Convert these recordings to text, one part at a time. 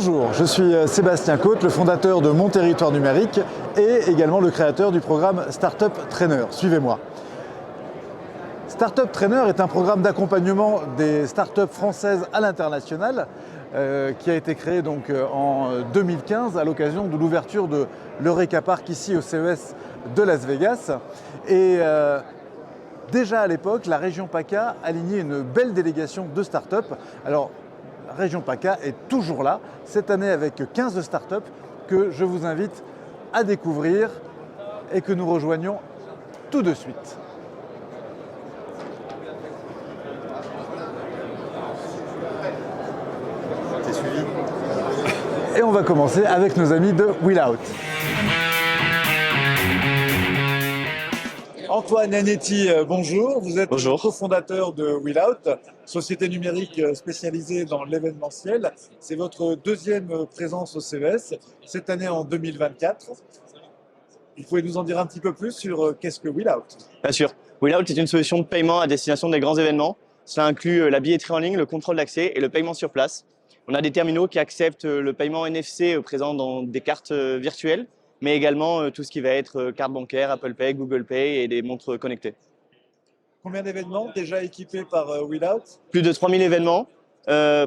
Bonjour, je suis Sébastien Côte, le fondateur de Mon Territoire Numérique et également le créateur du programme Startup Trainer. Suivez-moi. Startup Trainer est un programme d'accompagnement des startups françaises à l'international qui a été créé donc en 2015 à l'occasion de l'ouverture de l'Eureka Park ici au CES de Las Vegas. Et déjà à l'époque, la région PACA alignait une belle délégation de startups. Alors, la région PACA est toujours là, cette année avec 15 startups que je vous invite à découvrir et que nous rejoignons tout de suite. T'es suivi? Et on va commencer avec nos amis de Willout. Antoine Agnetti, bonjour. Vous êtes Bonjour. cofondateur de Willout, société numérique spécialisée dans l'événementiel. C'est votre deuxième présence au CES, cette année en 2024. Vous pouvez nous en dire un petit peu plus sur qu'est-ce que Willout? Bien sûr. Willout est une solution de paiement à destination des grands événements. Cela inclut la billetterie en ligne, le contrôle d'accès et le paiement sur place. On a des terminaux qui acceptent le paiement NFC présent dans des cartes virtuelles, mais également tout ce qui va être carte bancaire, Apple Pay, Google Pay et des montres connectées. Combien d'événements déjà équipés par Willout? Plus de 3000 événements,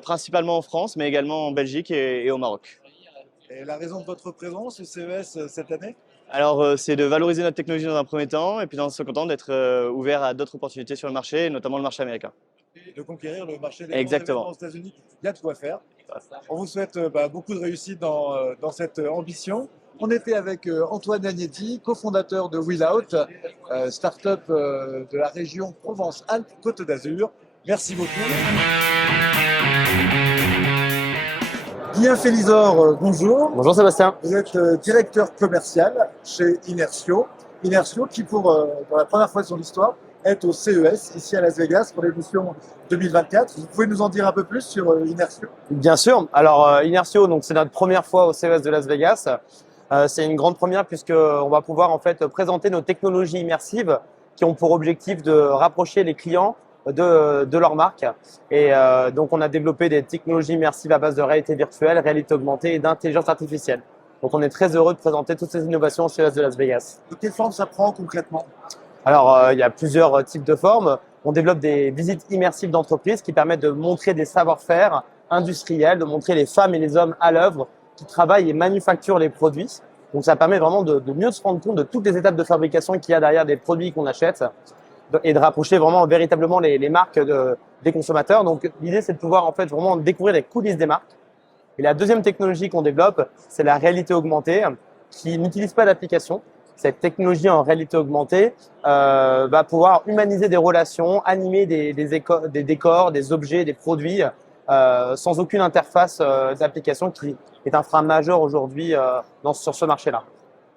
principalement en France, mais également en Belgique et au Maroc. Et la raison de votre présence au CES cette année? Alors, c'est de valoriser notre technologie dans un premier temps, et puis dans un second temps, d'être ouvert à d'autres opportunités sur le marché, notamment le marché américain. De conquérir le marché des Exactement. grands événements aux États-Unis. Il y a de quoi faire. On vous souhaite beaucoup de réussite dans cette ambition. On était avec Antoine Agnetti, cofondateur de Willout, start-up de la région Provence-Alpes-Côte d'Azur. Merci beaucoup. Guillaume Félisor, bonjour. Bonjour Sébastien. Vous êtes directeur commercial chez Inertio. Inertio qui, pour la première fois de son histoire, est au CES, ici à Las Vegas, pour l'édition 2024. Vous pouvez nous en dire un peu plus sur Inertio? Bien sûr. Alors Inertio, donc c'est notre première fois au CES de Las Vegas. C'est une grande première puisqu'on va pouvoir en fait présenter nos technologies immersives qui ont pour objectif de rapprocher les clients de leur marque. Et donc on a développé des technologies immersives à base de réalité virtuelle, réalité augmentée et d'intelligence artificielle. Donc on est très heureux de présenter toutes ces innovations au CES de Las Vegas. De quelle forme ça prend concrètement? Alors il y a plusieurs types de formes. On développe des visites immersives d'entreprises qui permettent de montrer des savoir-faire industriels, de montrer les femmes et les hommes à l'œuvre qui travaillent et manufacturent les produits. Donc ça permet vraiment de mieux se rendre compte de toutes les étapes de fabrication qu'il y a derrière des produits qu'on achète et de rapprocher vraiment véritablement les marques des consommateurs. Donc l'idée c'est de pouvoir en fait vraiment découvrir les coulisses des marques. Et la deuxième technologie qu'on développe, c'est la réalité augmentée qui n'utilise pas d'application. Cette technologie en réalité augmentée va pouvoir humaniser des relations, animer des décors, des objets, des produits sans aucune interface d'application qui est un frein majeur aujourd'hui sur ce marché-là.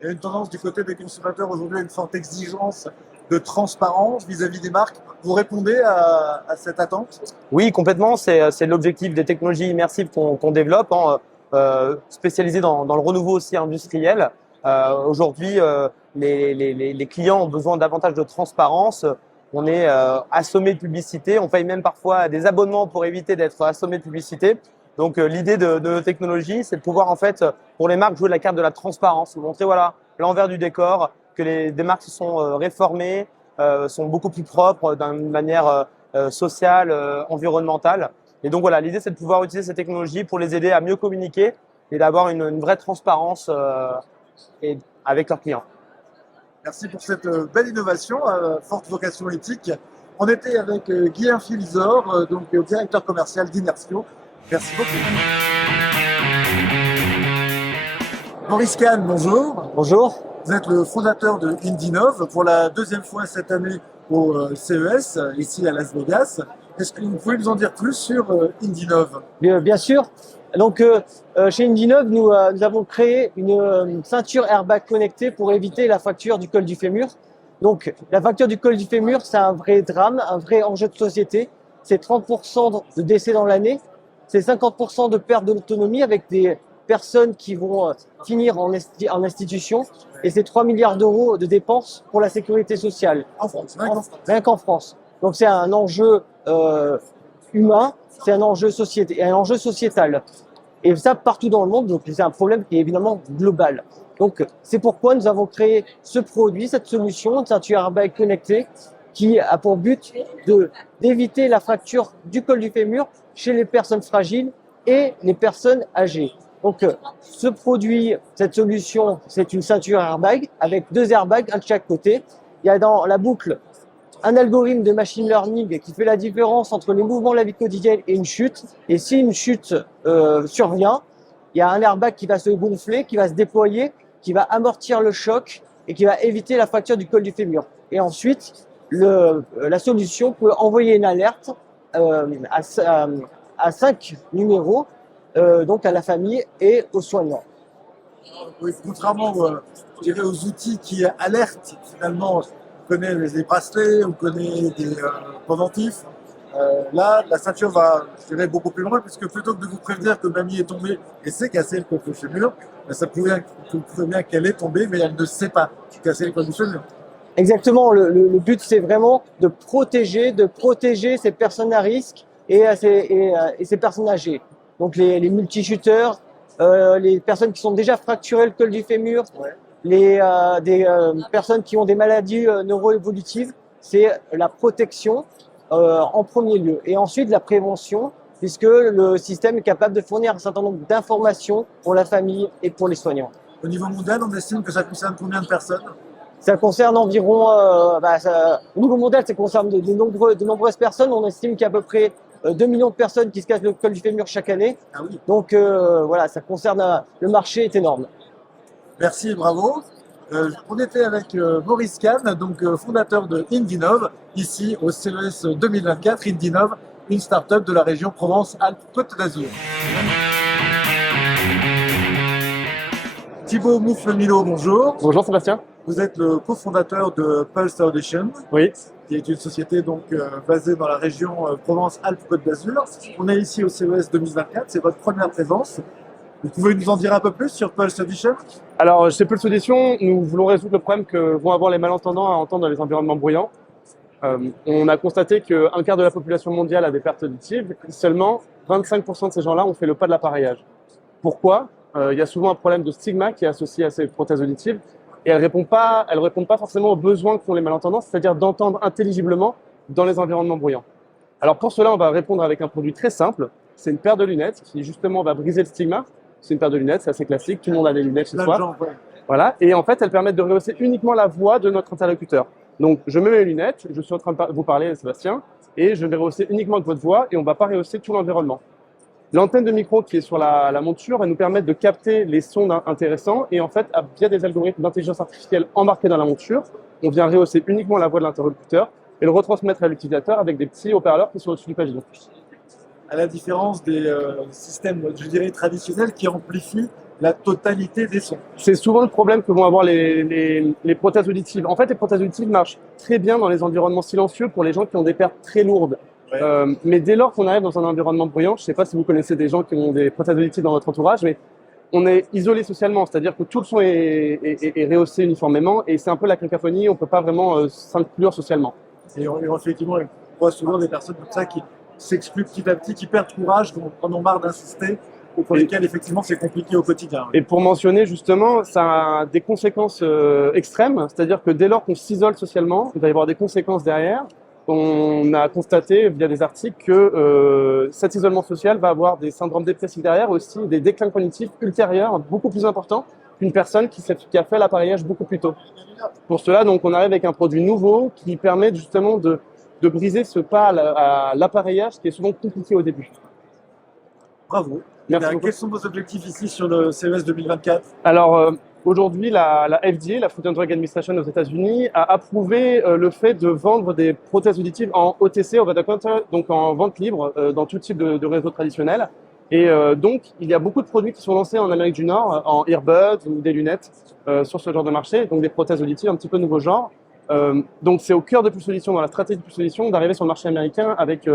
Il y a une tendance du côté des consommateurs aujourd'hui à une forte exigence de transparence vis-à-vis des marques. Vous répondez à cette attente? Oui, complètement. C'est l'objectif des technologies immersives qu'on développe, spécialisées dans le renouveau aussi industriel. Aujourd'hui, les clients ont besoin davantage de transparence. On est assommé de publicité. On paye même parfois des abonnements pour éviter d'être assommé de publicité. Donc, l'idée de nos technologies, c'est de pouvoir, en fait, pour les marques, jouer la carte de la transparence, montrer voilà l'envers du décor, que des marques se sont réformées, sont beaucoup plus propres d'une manière sociale, environnementale. Et donc, voilà, l'idée, c'est de pouvoir utiliser ces technologies pour les aider à mieux communiquer et d'avoir une vraie transparence avec leurs clients. Merci pour cette belle innovation, forte vocation éthique. On était avec Guillaume Félisor, donc directeur commercial d'Inertio. Merci beaucoup. Maurice Kahn, bonjour. Bonjour. Vous êtes le fondateur de Indinov pour la deuxième fois cette année au CES, ici à Las Vegas. Est-ce que vous pouvez nous en dire plus sur Indinov? Bien sûr. Donc, chez Indinov, nous avons créé une ceinture airbag connectée pour éviter la fracture du col du fémur. Donc, la fracture du col du fémur, c'est un vrai drame, un vrai enjeu de société. C'est 30% de décès dans l'année. C'est 50% de perte de l'autonomie avec des personnes qui vont finir en institution. Et c'est 3 milliards d'euros de dépenses pour la sécurité sociale. En France, rien qu'en France. Donc, c'est un enjeu humain, c'est un enjeu sociétal. Et ça partout dans le monde, donc c'est un problème qui est évidemment global. Donc c'est pourquoi nous avons créé ce produit, cette solution, une ceinture airbag connectée, qui a pour but d'éviter la fracture du col du fémur chez les personnes fragiles et les personnes âgées. Donc ce produit, cette solution, c'est une ceinture airbag avec 2 airbags, un de chaque côté. Il y a dans la boucle un algorithme de machine learning qui fait la différence entre les mouvements de la vie quotidienne et une chute. Et si une chute survient, il y a un airbag qui va se gonfler, qui va se déployer, qui va amortir le choc et qui va éviter la fracture du col du fémur. Et ensuite, la solution peut envoyer une alerte à 5 numéros, donc à la famille et aux soignants. Oui, contrairement je dirais aux outils qui alertent finalement, on connaît les bracelets, on connaît des pendentifs. Là, la ceinture va, je dirais, beaucoup plus loin, puisque plutôt que de vous prévenir que mamie est tombée et s'est cassé le col du fémur, ça prouve bien qu'elle est tombée, mais elle ne sait pas casser le col du fémur. Exactement, le but c'est vraiment de protéger ces personnes à risque et ces personnes âgées. Donc les multi-shooters, les personnes qui sont déjà fracturées le col du fémur, des personnes qui ont des maladies neuroévolutives, c'est la protection en premier lieu. Et ensuite la prévention, puisque le système est capable de fournir un certain nombre d'informations pour la famille et pour les soignants. Au niveau mondial, on estime que ça concerne combien de personnes? Ça concerne environ, au niveau mondial, ça concerne de nombreuses personnes. On estime qu'il y a à peu près 2 millions de personnes qui se cassent le col du fémur chaque année. Ah oui. Donc voilà, ça concerne, le marché est énorme. Merci et bravo. On était avec Maurice Kahn, donc fondateur de Indinov, ici au CES 2024. Indinov, une start-up de la région Provence-Alpes-Côte d'Azur. Thibaut Moufle-Milo, bonjour. Bonjour Sébastien. Vous êtes le cofondateur de Pulse Audition, Oui. qui est une société donc basée dans la région Provence-Alpes-Côte d'Azur. On est ici au CES 2024, c'est votre première présence. Vous pouvez nous en dire un peu plus sur Pulse Audition? Alors, chez Pulse Audition, nous voulons résoudre le problème que vont avoir les malentendants à entendre dans les environnements bruyants. On a constaté qu'un quart de la population mondiale a des pertes auditives. Seulement 25% de ces gens-là ont fait le pas de l'appareillage. Pourquoi? Il y a souvent un problème de stigma qui est associé à ces prothèses auditives et elles répondent pas forcément aux besoins qu'ont les malentendants, c'est-à-dire d'entendre intelligiblement dans les environnements bruyants. Alors pour cela, on va répondre avec un produit très simple. C'est une paire de lunettes qui justement va briser le stigma. C'est une paire de lunettes, c'est assez classique, tout le monde a des lunettes chez soi. Voilà, et en fait, elles permettent de rehausser uniquement la voix de notre interlocuteur. Donc, je mets mes lunettes, je suis en train de vous parler, Sébastien, et je vais rehausser uniquement avec votre voix, et on ne va pas rehausser tout l'environnement. L'antenne de micro qui est sur la monture va nous permettre de capter les sons intéressants, et en fait, via des algorithmes d'intelligence artificielle embarqués dans la monture, on vient rehausser uniquement la voix de l'interlocuteur et le retransmettre à l'utilisateur avec des petits haut-parleurs qui sont au-dessus du pavillon. À la différence des systèmes, je dirais, traditionnels qui amplifient la totalité des sons. C'est souvent le problème que vont avoir les prothèses auditives. En fait, les prothèses auditives marchent très bien dans les environnements silencieux pour les gens qui ont des pertes très lourdes. Ouais. Mais dès lors qu'on arrive dans un environnement bruyant, je ne sais pas si vous connaissez des gens qui ont des prothèses auditives dans votre entourage, mais on est isolé socialement, c'est-à-dire que tout le son est rehaussé uniformément et c'est un peu la cacophonie, on ne peut pas vraiment s'inclure socialement. Et effectivement, on voit souvent des personnes comme ça qui s'excluent petit à petit, qui perdent courage, qui en ont marre d'insister, ou pour lesquels effectivement c'est compliqué au quotidien. Et pour mentionner justement, ça a des conséquences extrêmes, c'est-à-dire que dès lors qu'on s'isole socialement, il va y avoir des conséquences derrière. On a constaté via des articles que cet isolement social va avoir des syndromes dépressifs derrière, aussi des déclins cognitifs ultérieurs beaucoup plus importants qu'une personne qui a fait l'appareillage beaucoup plus tôt. Pour cela, donc, on arrive avec un produit nouveau qui permet justement de briser ce pas à l'appareillage qui est souvent compliqué au début. Bravo. Merci beaucoup. Quels sont vos objectifs ici sur le CES 2024? Alors, aujourd'hui, la FDA, la Food and Drug Administration aux États-Unis, a approuvé le fait de vendre des prothèses auditives en OTC, over the counter, donc en vente libre, dans tout type de réseau traditionnel. Et donc, il y a beaucoup de produits qui sont lancés en Amérique du Nord, en earbuds ou des lunettes sur ce genre de marché, donc des prothèses auditives un petit peu nouveau genre. Donc, c'est au cœur de Pulse Audition, dans la stratégie de Pulse Audition, d'arriver sur le marché américain avec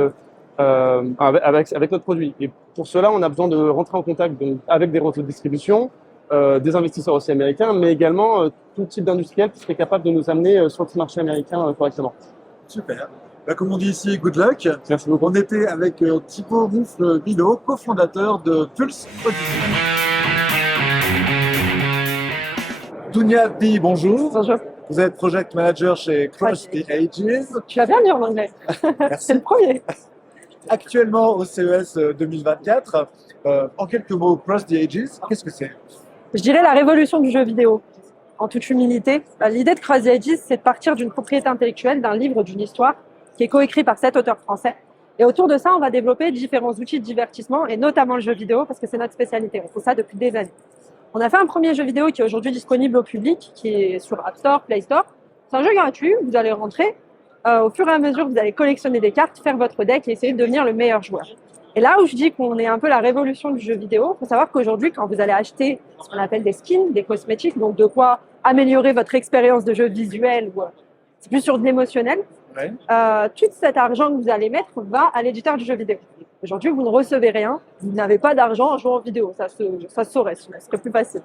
notre produit. Et pour cela, on a besoin de rentrer en contact donc, avec des réseaux de distribution, des investisseurs aussi américains, mais également tout type d'industriel qui serait capable de nous amener sur le marché américain correctement. Super. Bah, comme on dit ici, good luck. Merci beaucoup. On était avec Thibaut Moufle-Bino, cofondateur de Pulse Audition. Dunia Abdi, bonjour. Bonjour. Vous êtes project manager chez Cross the Ages. Tu l'as bien dit en anglais. C'est Merci. le premier. Actuellement au CES 2024, en quelques mots, Cross the Ages, qu'est-ce que c'est? Je dirais la révolution du jeu vidéo. En toute humilité, l'idée de Cross the Ages, c'est de partir d'une propriété intellectuelle, d'un livre, d'une histoire, qui est coécrit par 7 auteurs français. Et autour de ça, on va développer différents outils de divertissement, et notamment le jeu vidéo, parce que c'est notre spécialité. On fait ça depuis des années. On a fait un premier jeu vidéo qui est aujourd'hui disponible au public, qui est sur App Store, Play Store. C'est un jeu gratuit, vous allez rentrer. Au fur et à mesure, vous allez collectionner des cartes, faire votre deck et essayer de devenir le meilleur joueur. Et là où je dis qu'on est un peu la révolution du jeu vidéo, il faut savoir qu'aujourd'hui, quand vous allez acheter ce qu'on appelle des skins, des cosmétiques, donc de quoi améliorer votre expérience de jeu visuel, ou c'est plus sur de l'émotionnel, Ouais. tout cet argent que vous allez mettre va à l'éditeur du jeu vidéo. Aujourd'hui, vous ne recevez rien, vous n'avez pas d'argent en jouant en vidéo, ça se saurait, ce serait plus facile.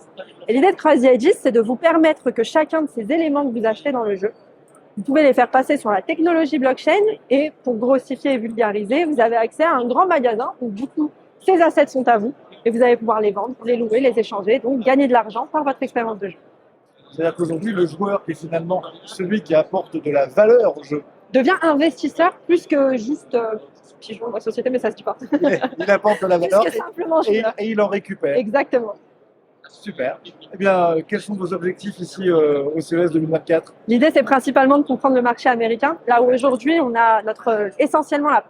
Et l'idée de Crazy Ages, c'est de vous permettre que chacun de ces éléments que vous achetez dans le jeu, vous pouvez les faire passer sur la technologie blockchain et pour grossifier et vulgariser, vous avez accès à un grand magasin où du coup, ces assets sont à vous et vous allez pouvoir les vendre, les louer, les échanger, donc gagner de l'argent par votre expérience de jeu. C'est-à-dire qu'aujourd'hui, le joueur qui est finalement celui qui apporte de la valeur au jeu, Devient investisseur plus que juste petit joueur de la société, mais ça se dit pas. il apporte de la Plus valeur que simplement joueur. et il en récupère. Exactement. Super. Eh bien, quels sont vos objectifs ici au CES 2024? L'idée, c'est principalement de comprendre le marché américain, là où aujourd'hui, on a essentiellement la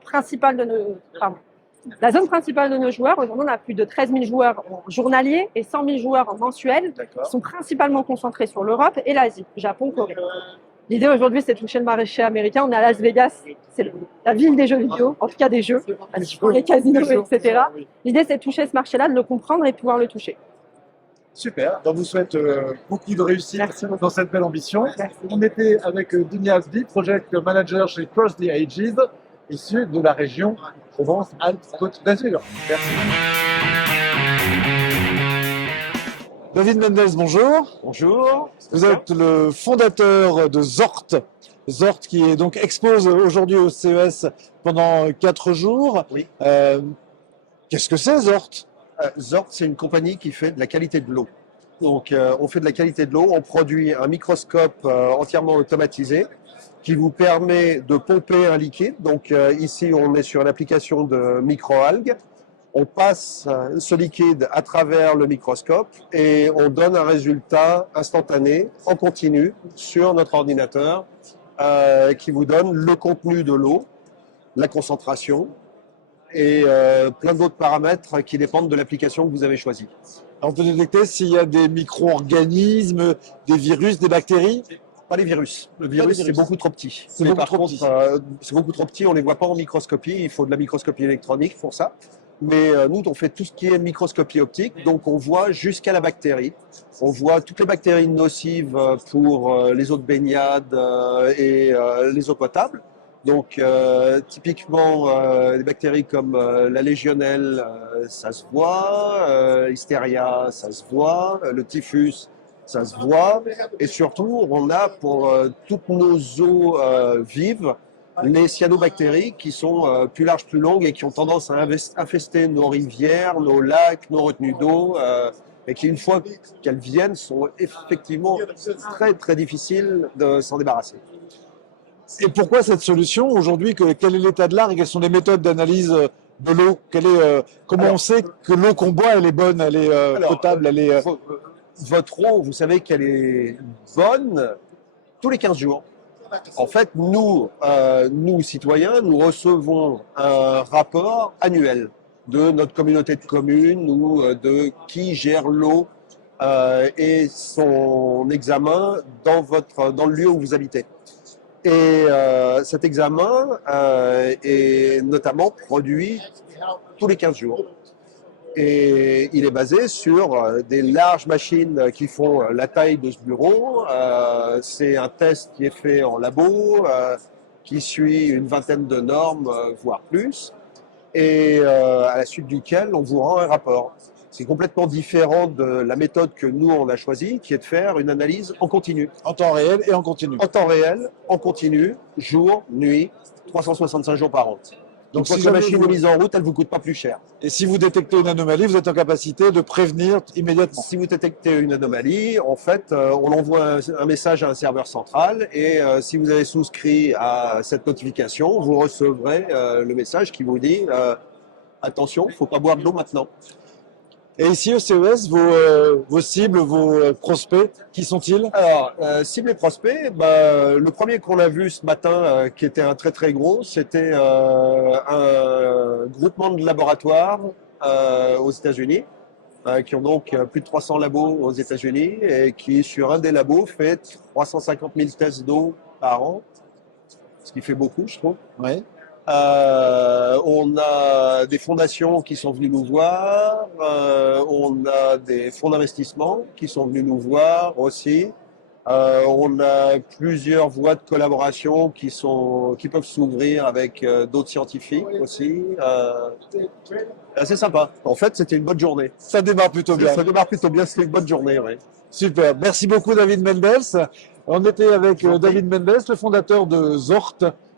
zone principale de nos joueurs. Aujourd'hui, on a plus de 13 000 joueurs en journalier et 100 000 joueurs en mensuel, qui D'accord. sont principalement concentrés sur l'Europe et l'Asie, Japon, Corée. L'idée aujourd'hui, c'est de toucher le marché américain. On est à Las Vegas, c'est la ville des jeux vidéo, en tout cas des jeux, les casinos, etc. Oui. L'idée, c'est de toucher ce marché-là, de le comprendre et de pouvoir le toucher. Super. Donc, vous souhaite beaucoup de réussite Merci beaucoup. dans cette belle ambition. Merci. On était avec Dunia Abdi, project manager chez Cross the Ages, issu de la région Provence-Alpes-Côte d'Azur. Merci. David Mendes, bonjour. Bonjour. Vous êtes le fondateur de Zort. Zort qui est donc expose aujourd'hui au CES pendant 4 jours. Oui. Qu'est-ce que c'est Zort? Zort, c'est une compagnie qui fait de la qualité de l'eau. Donc, on fait de la qualité de l'eau, on produit un microscope entièrement automatisé qui vous permet de pomper un liquide. Donc, ici, on est sur une application de microalgues. On passe ce liquide à travers le microscope et on donne un résultat instantané, en continu, sur notre ordinateur qui vous donne le contenu de l'eau, la concentration et plein d'autres paramètres qui dépendent de l'application que vous avez choisie. On peut détecter s'il y a des micro-organismes, des virus, des bactéries? Pas les virus. Le Pas virus, les c'est virus. beaucoup trop petit. C'est Mais beaucoup par trop contre, petit. c'est beaucoup trop petit, on ne les voit pas en microscopie, il faut de la microscopie électronique pour ça. Mais nous, on fait tout ce qui est microscopie optique, donc on voit jusqu'à la bactérie. On voit toutes les bactéries nocives pour les eaux de baignade et les eaux potables. Donc typiquement, des bactéries comme la légionnelle, ça se voit, Listeria, ça se voit, le typhus, ça se voit. Et surtout, on a pour toutes nos eaux vives, les cyanobactéries qui sont plus larges, plus longues et qui ont tendance à infester nos rivières, nos lacs, nos retenues d'eau, et qui, une fois qu'elles viennent, sont effectivement très très difficiles de s'en débarrasser. Et pourquoi cette solution aujourd'hui? Quel est l'état de l'art et quelles sont les méthodes d'analyse de l'eau? Comment on sait que l'eau qu'on boit, elle est bonne, elle est potable, elle est... Votre eau, vous savez qu'elle est bonne tous les 15 jours. En fait, nous, citoyens, nous recevons un rapport annuel de notre communauté de communes ou de qui gère l'eau et son examen dans le lieu où vous habitez. Et cet examen est notamment produit tous les 15 jours. Et il est basé sur des larges machines qui font la taille de ce bureau. C'est un test qui est fait en labo, qui suit une vingtaine de normes, voire plus, et à la suite duquel on vous rend un rapport. C'est complètement différent de la méthode que nous, on a choisie, qui est de faire une analyse en continu. En temps réel et en continu. En temps réel, en continu, jour, nuit, 365 jours par an. Donc, si quand la jamais machine vous- est mise en route, elle vous coûte pas plus cher. Et si vous détectez une anomalie, vous êtes en capacité de prévenir immédiatement. Si vous détectez une anomalie, en fait, on envoie un message à un serveur central et si vous avez souscrit à cette notification, vous recevrez le message qui vous dit attention, faut pas boire de l'eau maintenant. Et ici au CES, vos cibles, vos prospects, qui sont-ils? Alors, cible et prospect, bah, le premier qu'on a vu ce matin, qui était un très très gros, c'était un groupement de laboratoires aux États-Unis, qui ont donc plus de 300 labos aux États-Unis et qui, sur un des labos, fait 350 000 tests d'eau par an, ce qui fait beaucoup, je trouve. Oui. On a des fondations qui sont venues nous voir, on a des fonds d'investissement qui sont venus nous voir aussi. On a plusieurs voies de collaboration qui peuvent s'ouvrir avec d'autres scientifiques aussi. C'est sympa. En fait, c'était une bonne journée. Ça démarre plutôt bien. Ça démarre plutôt bien, c'était une bonne journée, oui. Super. Merci beaucoup David Mendels. On était avec David Mendels, le fondateur de Zort,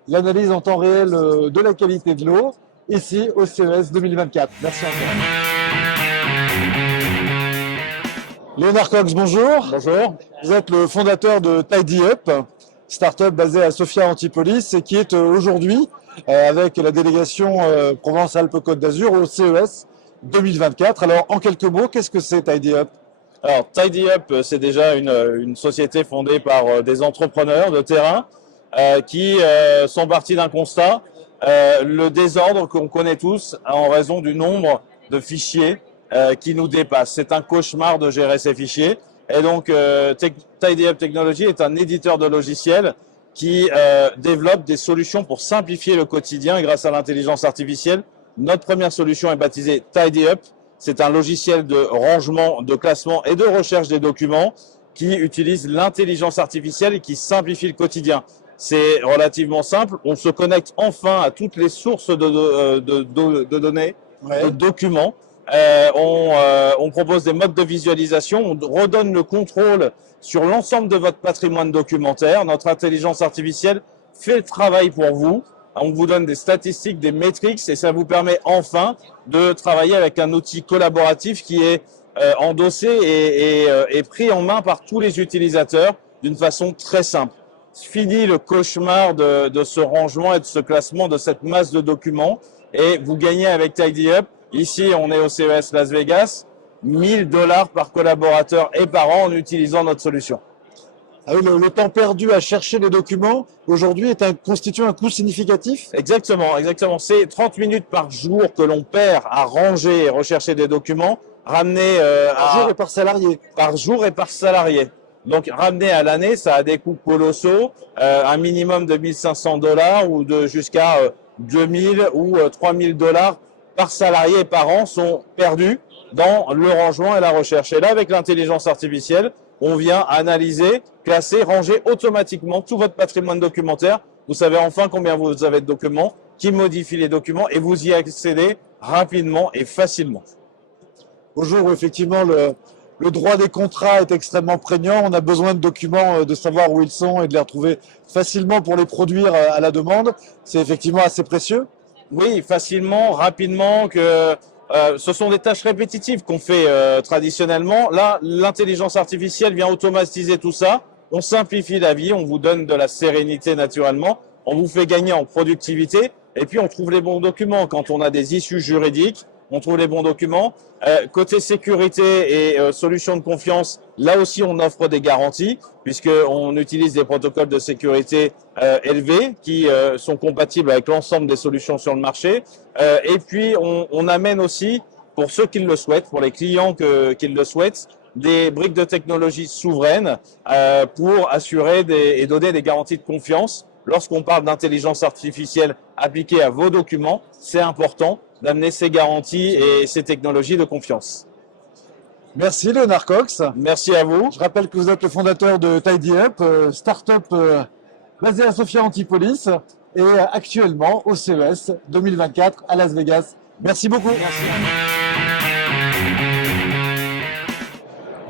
l'analyse en temps réel de la qualité de l'eau, ici au CES 2024. Merci encore. Léonard Cox, bonjour. Bonjour. Vous êtes le fondateur de Tidy Up, start-up basée à Sophia Antipolis et qui est aujourd'hui avec la délégation Provence-Alpes-Côte d'Azur au CES 2024. Alors, en quelques mots, qu'est-ce que c'est Tidy Up? Alors, Tidy Up, c'est déjà une société fondée par des entrepreneurs de terrain qui sont partis d'un constat, le désordre qu'on connaît tous en raison du nombre de fichiers qui nous dépasse. C'est un cauchemar de gérer ces fichiers. Et donc, Tidy Up Technology est un éditeur de logiciels qui développe des solutions pour simplifier le quotidien grâce à l'intelligence artificielle. Notre première solution est baptisée Tidy Up. C'est un logiciel de rangement, de classement et de recherche des documents qui utilise l'intelligence artificielle et qui simplifie le quotidien. C'est relativement simple. On se connecte enfin à toutes les sources de données, de documents. On propose des modes de visualisation. On redonne le contrôle sur l'ensemble de votre patrimoine documentaire. Notre intelligence artificielle fait le travail pour vous. On vous donne des statistiques, des métriques et ça vous permet enfin de travailler avec un outil collaboratif qui est endossé et pris en main par tous les utilisateurs d'une façon très simple. Fini le cauchemar de ce rangement et de ce classement de cette masse de documents et vous gagnez avec Tidy Up. Ici, on est au CES Las Vegas, $1000 par collaborateur et par an en utilisant notre solution. Ah oui, le temps perdu à chercher les documents, aujourd'hui, constitue un coût significatif? Exactement, exactement. C'est 30 minutes par jour que l'on perd à ranger et rechercher des documents, ramener Par jour et par salarié. par jour et par salarié. Donc, ramener à l'année, ça a des coûts colossaux, un minimum de $1500 ou de jusqu'à 2000 ou $3000 par salarié et par an sont perdus dans le rangement et la recherche. Et là, avec l'intelligence artificielle, on vient analyser, classer, ranger automatiquement tout votre patrimoine documentaire. Vous savez enfin combien vous avez de documents, qui modifie les documents et vous y accédez rapidement et facilement. Au jour où effectivement le droit des contrats est extrêmement prégnant, on a besoin de documents, de savoir où ils sont et de les retrouver facilement pour les produire à la demande. C'est effectivement assez précieux. Oui, facilement, rapidement, ce sont des tâches répétitives qu'on fait traditionnellement. Là, l'intelligence artificielle vient automatiser tout ça. On simplifie la vie, on vous donne de la sérénité naturellement, on vous fait gagner en productivité et puis on trouve les bons documents. Quand on a des issues juridiques, on trouve les bons documents. Côté sécurité et solutions de confiance, là aussi on offre des garanties puisqu'on utilise des protocoles de sécurité élevés qui sont compatibles avec l'ensemble des solutions sur le marché. Et puis on amène aussi, pour ceux qui le souhaitent, pour les clients qui le souhaitent, des briques de technologie souveraines pour assurer et donner des garanties de confiance. Lorsqu'on parle d'intelligence artificielle appliquée à vos documents, c'est important d'amener ces garanties et ces technologies de confiance. Merci Léonard Cox. Merci à vous. Je rappelle que vous êtes le fondateur de Tidy Up, start-up basée à Sophia Antipolis et actuellement au CES 2024 à Las Vegas. Merci beaucoup. Merci.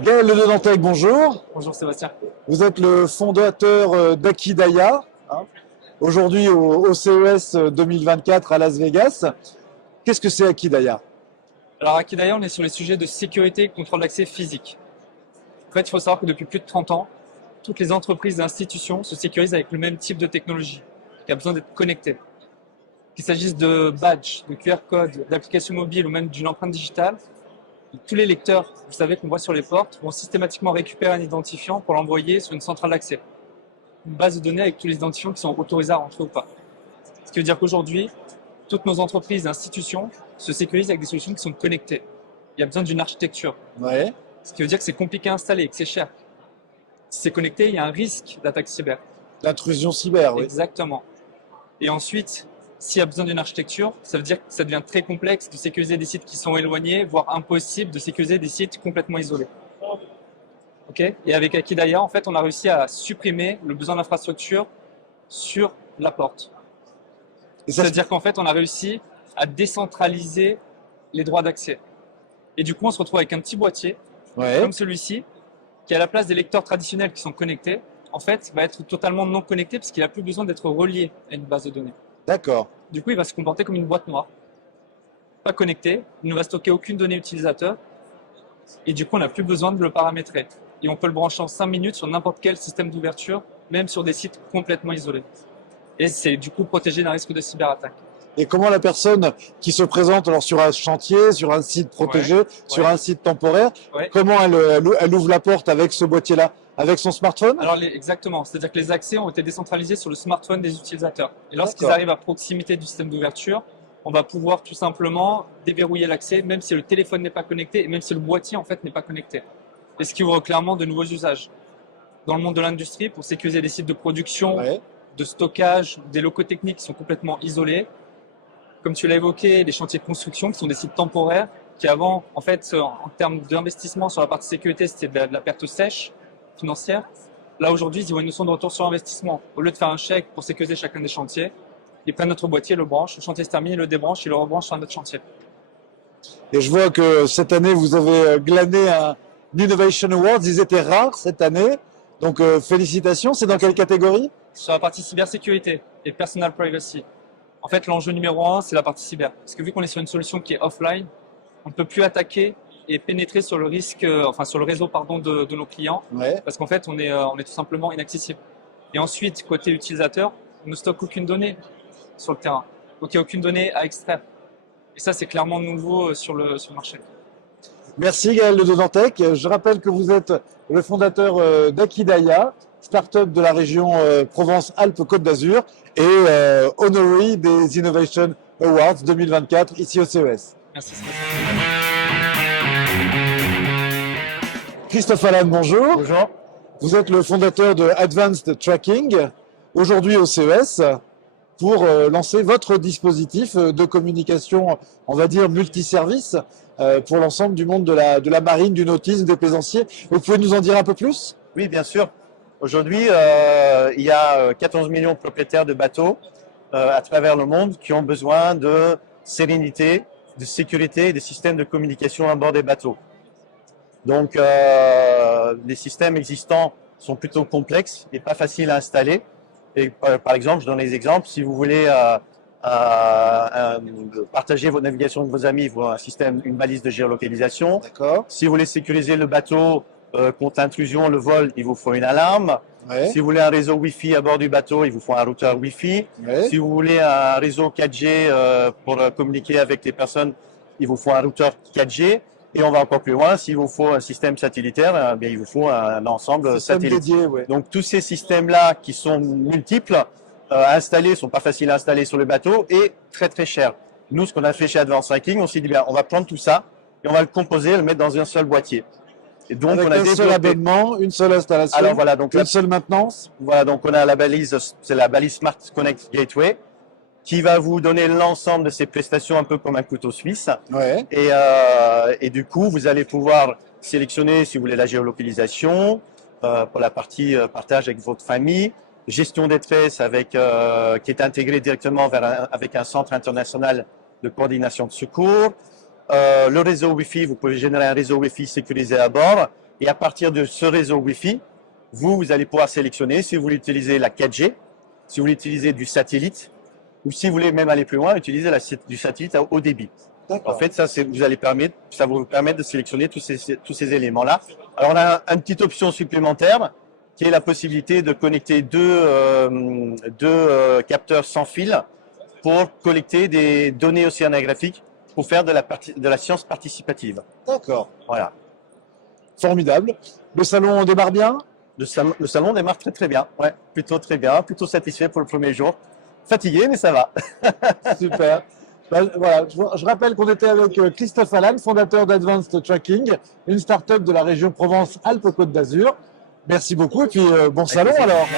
Gaël Le Dantec, bonjour. Bonjour Sébastien. Vous êtes le fondateur d'Akidaya, aujourd'hui au CES 2024 à Las Vegas. Qu'est-ce que c'est Akidaya? Alors à Akidaya, on est sur les sujets de sécurité et contrôle d'accès physique. En fait, il faut savoir que depuis plus de 30 ans, toutes les entreprises et institutions se sécurisent avec le même type de technologie, qui a besoin d'être connectée. Qu'il s'agisse de badges, de QR codes, d'applications mobiles ou même d'une empreinte digitale, tous les lecteurs, vous savez, qu'on voit sur les portes, vont systématiquement récupérer un identifiant pour l'envoyer sur une centrale d'accès. Une base de données avec tous les identifiants qui sont autorisés à rentrer ou pas. Ce qui veut dire qu'aujourd'hui, toutes nos entreprises et institutions se sécurisent avec des solutions qui sont connectées. Il y a besoin d'une architecture. Ouais. Ce qui veut dire que c'est compliqué à installer et que c'est cher. Si c'est connecté, il y a un risque d'attaque cyber. L'intrusion cyber, oui. Exactement. Et ensuite, s'il y a besoin d'une architecture, ça veut dire que ça devient très complexe de sécuriser des sites qui sont éloignés, voire impossible de sécuriser des sites complètement isolés. Okay. Et avec Akidaya, en fait, on a réussi à supprimer le besoin d'infrastructure sur la porte. C'est-à-dire qu'en fait, on a réussi à décentraliser les droits d'accès. Et du coup, on se retrouve avec un petit boîtier, comme celui-ci, qui à la place des lecteurs traditionnels qui sont connectés, en fait, va être totalement non connecté parce qu'il n'a plus besoin d'être relié à une base de données. D'accord. Du coup, il va se comporter comme une boîte noire, pas connecté, il ne va stocker aucune donnée utilisateur, et du coup, on n'a plus besoin de le paramétrer. Et on peut le brancher en 5 minutes sur n'importe quel système d'ouverture, même sur des sites complètement isolés. Et c'est du coup protégé d'un risque de cyberattaque. Et comment la personne qui se présente alors sur un chantier, sur un site protégé, sur un site temporaire, comment elle ouvre la porte avec ce boîtier-là? Avec son smartphone? Alors exactement, c'est-à-dire que les accès ont été décentralisés sur le smartphone des utilisateurs. Et lorsqu'ils arrivent à proximité du système d'ouverture, on va pouvoir tout simplement déverrouiller l'accès, même si le téléphone n'est pas connecté et même si le boîtier en fait n'est pas connecté. Et ce qui ouvre clairement de nouveaux usages. Dans le monde de l'industrie, pour sécuriser des sites de production, de stockage, des locaux techniques qui sont complètement isolés. Comme tu l'as évoqué, les chantiers de construction qui sont des sites temporaires, qui avant, en fait, en termes d'investissement sur la partie sécurité, c'était de la perte sèche financière. Là, aujourd'hui, ils ont une notion de retour sur investissement. Au lieu de faire un chèque pour sécuriser chacun des chantiers, ils prennent notre boîtier, le branchent, le chantier se termine, ils le débranchent, ils le rebranchent sur un autre chantier. Et je vois que cette année, vous avez glané un Innovation Awards. Ils étaient rares cette année. Donc, félicitations. C'est dans quelle catégorie? Sur la partie cybersécurité et personal privacy. En fait, l'enjeu numéro 1, c'est la partie cyber. Parce que vu qu'on est sur une solution qui est offline, on ne peut plus attaquer et pénétrer sur le risque, sur le réseau de nos clients. Parce qu'en fait, on est tout simplement inaccessible. Et ensuite, côté utilisateur, on ne stocke aucune donnée sur le terrain. Donc, il n'y a aucune donnée à extraire. Et ça, c'est clairement nouveau sur le marché. Merci Gaël Le Dantec. Je rappelle que vous êtes le fondateur d'Akidaya, start-up de la région Provence-Alpes-Côte d'Azur et honoree des Innovation Awards 2024 ici au CES. Merci. Christophe Allan, bonjour. Bonjour. Vous êtes le fondateur de Advanced Tracking, aujourd'hui au CES, pour lancer votre dispositif de communication, on va dire, multiservice pour l'ensemble du monde de la marine, du nautisme, des plaisanciers. Vous pouvez nous en dire un peu plus? Oui, bien sûr. Aujourd'hui, il y a 14 millions de propriétaires de bateaux à travers le monde qui ont besoin de sérénité, de sécurité et de systèmes de communication à bord des bateaux. Donc, les systèmes existants sont plutôt complexes et pas faciles à installer. Et par exemple, je donne des exemples. Si vous voulez partager votre navigation avec vos amis, il faut un système, une balise de géolocalisation. Si vous voulez sécuriser le bateau contre l'intrusion, le vol, il vous faut une alarme. Si vous voulez un réseau Wi-Fi à bord du bateau, il vous faut un routeur Wi-Fi. Si vous voulez un réseau 4G pour communiquer avec les personnes, il vous faut un routeur 4G. Et on va encore plus loin, s'il vous faut un système satellitaire, bien, il vous faut un ensemble satellite. Dédié, Donc tous ces systèmes-là qui sont multiples, à installer, sont pas faciles à installer sur le bateau et très très chers. Nous, ce qu'on a fait chez Advanced Tracking, on s'est dit, bien, on va prendre tout ça et on va le composer, le mettre dans un seul boîtier. Et donc, avec on a un seul abonnement, une seule installation, alors, voilà, donc une seule maintenance. Voilà, donc on a la balise, c'est la balise Smart Connect Gateway, qui va vous donner l'ensemble de ces prestations un peu comme un couteau suisse. Et du coup, vous allez pouvoir sélectionner, si vous voulez, la géolocalisation pour la partie partage avec votre famille, gestion des traces avec, qui est intégrée directement avec un centre international de coordination de secours. Le réseau Wi-Fi, vous pouvez générer un réseau Wi-Fi sécurisé à bord. Et à partir de ce réseau Wi-Fi, vous allez pouvoir sélectionner si vous voulez utiliser la 4G, si vous voulez utiliser du satellite, ou si vous voulez même aller plus loin, utiliser du satellite à haut débit. En fait, ça va vous permettre de sélectionner tous ces éléments-là. Alors, on a une petite option supplémentaire qui est la possibilité de connecter deux capteurs sans fil pour collecter des données océanographiques pour faire de la science participative. D'accord. Voilà. Formidable. Le salon démarre bien? Le salon démarre très très bien. Ouais, plutôt très bien, plutôt satisfait pour le premier jour. Fatigué, mais ça va. Super. Voilà, je rappelle qu'on était avec Christophe Allan, fondateur d'Advanced Tracking, une start-up de la région Provence-Alpes-Côte d'Azur. Merci beaucoup et puis bon salon alors.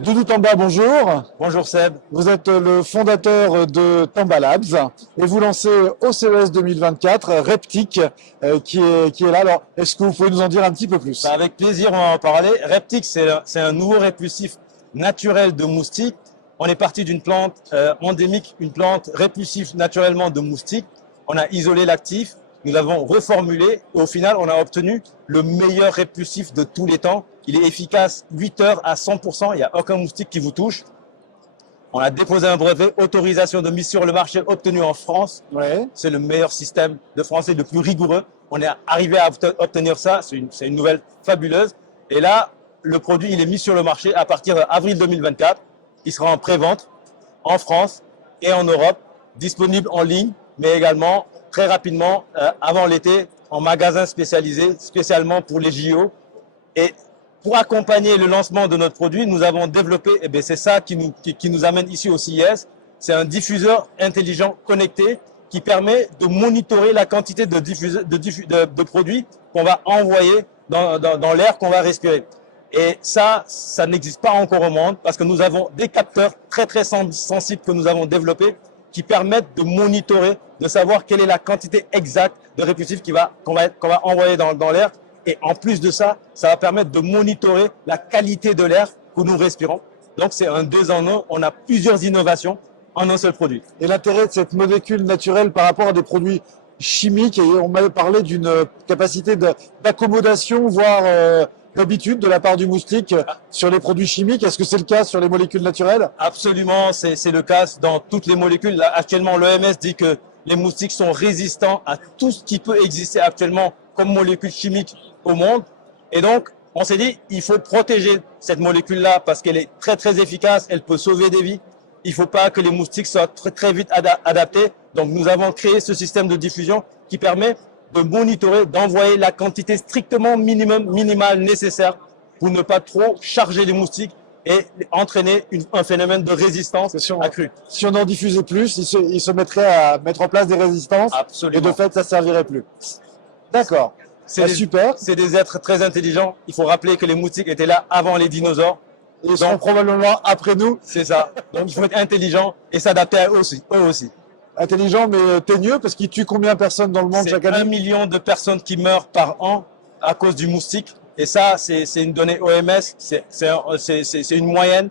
Doudou Tamba, bonjour. Bonjour Seb. Vous êtes le fondateur de Tamba Labs et vous lancez au CES 2024 Reptic qui est là. Alors, est-ce que vous pouvez nous en dire un petit peu plus? Avec plaisir, on va en parler. Reptic, c'est un nouveau répulsif naturel de moustiques. On est parti d'une plante endémique, une plante répulsive naturellement de moustiques. On a isolé l'actif, nous l'avons reformulé et au final, on a obtenu le meilleur répulsif de tous les temps. Il est efficace 8 heures à 100%, il n'y a aucun moustique qui vous touche. On a déposé un brevet, autorisation de mise sur le marché obtenu en France. Ouais. C'est le meilleur système de français, le plus rigoureux. On est arrivé à obtenir ça, c'est une nouvelle fabuleuse. Et là, le produit, il est mis sur le marché à partir d'avril 2024. Il sera en pré-vente en France et en Europe, disponible en ligne, mais également très rapidement, avant l'été, en magasin spécialisé, spécialement pour les JO. Et pour accompagner le lancement de notre produit, nous avons développé, et c'est ça qui nous amène ici au CES, c'est un diffuseur intelligent connecté qui permet de monitorer la quantité de produits qu'on va envoyer dans l'air qu'on va respirer. Et ça n'existe pas encore au monde parce que nous avons des capteurs très très sensibles que nous avons développés qui permettent de monitorer, de savoir quelle est la quantité exacte de répulsif qu'on va envoyer dans l'air. Et en plus de ça, ça va permettre de monitorer la qualité de l'air que nous respirons. Donc c'est un 2 en 1, on a plusieurs innovations en un seul produit. Et l'intérêt de cette molécule naturelle par rapport à des produits chimiques, et on m'avait parlé d'une capacité d'accommodation, voire d'habitude de la part du moustique sur les produits chimiques. Est-ce que c'est le cas sur les molécules naturelles? Absolument, c'est le cas dans toutes les molécules. Là, actuellement, l'OMS dit que les moustiques sont résistants à tout ce qui peut exister actuellement comme molécules chimiques au monde. Et donc, on s'est dit, il faut protéger cette molécule-là parce qu'elle est très très efficace, elle peut sauver des vies. Il ne faut pas que les moustiques soient très très vite adaptés. Donc, nous avons créé ce système de diffusion qui permet de monitorer, d'envoyer la quantité strictement minimale nécessaire pour ne pas trop charger les moustiques et entraîner un phénomène de résistance accrue. Si on en diffusait plus, il se mettrait à mettre en place des résistances. Absolument. Et de fait, ça ne servirait plus. D'accord. C'est super. C'est des êtres très intelligents. Il faut rappeler que les moustiques étaient là avant les dinosaures. Et ils seront probablement après nous. C'est ça. Donc il faut être intelligent et s'adapter à eux aussi. Intelligent mais teigneux parce qu'il tue combien de personnes dans le monde chaque année? 1 million de personnes qui meurent par an à cause du moustique. Et ça, c'est une donnée OMS, c'est une moyenne.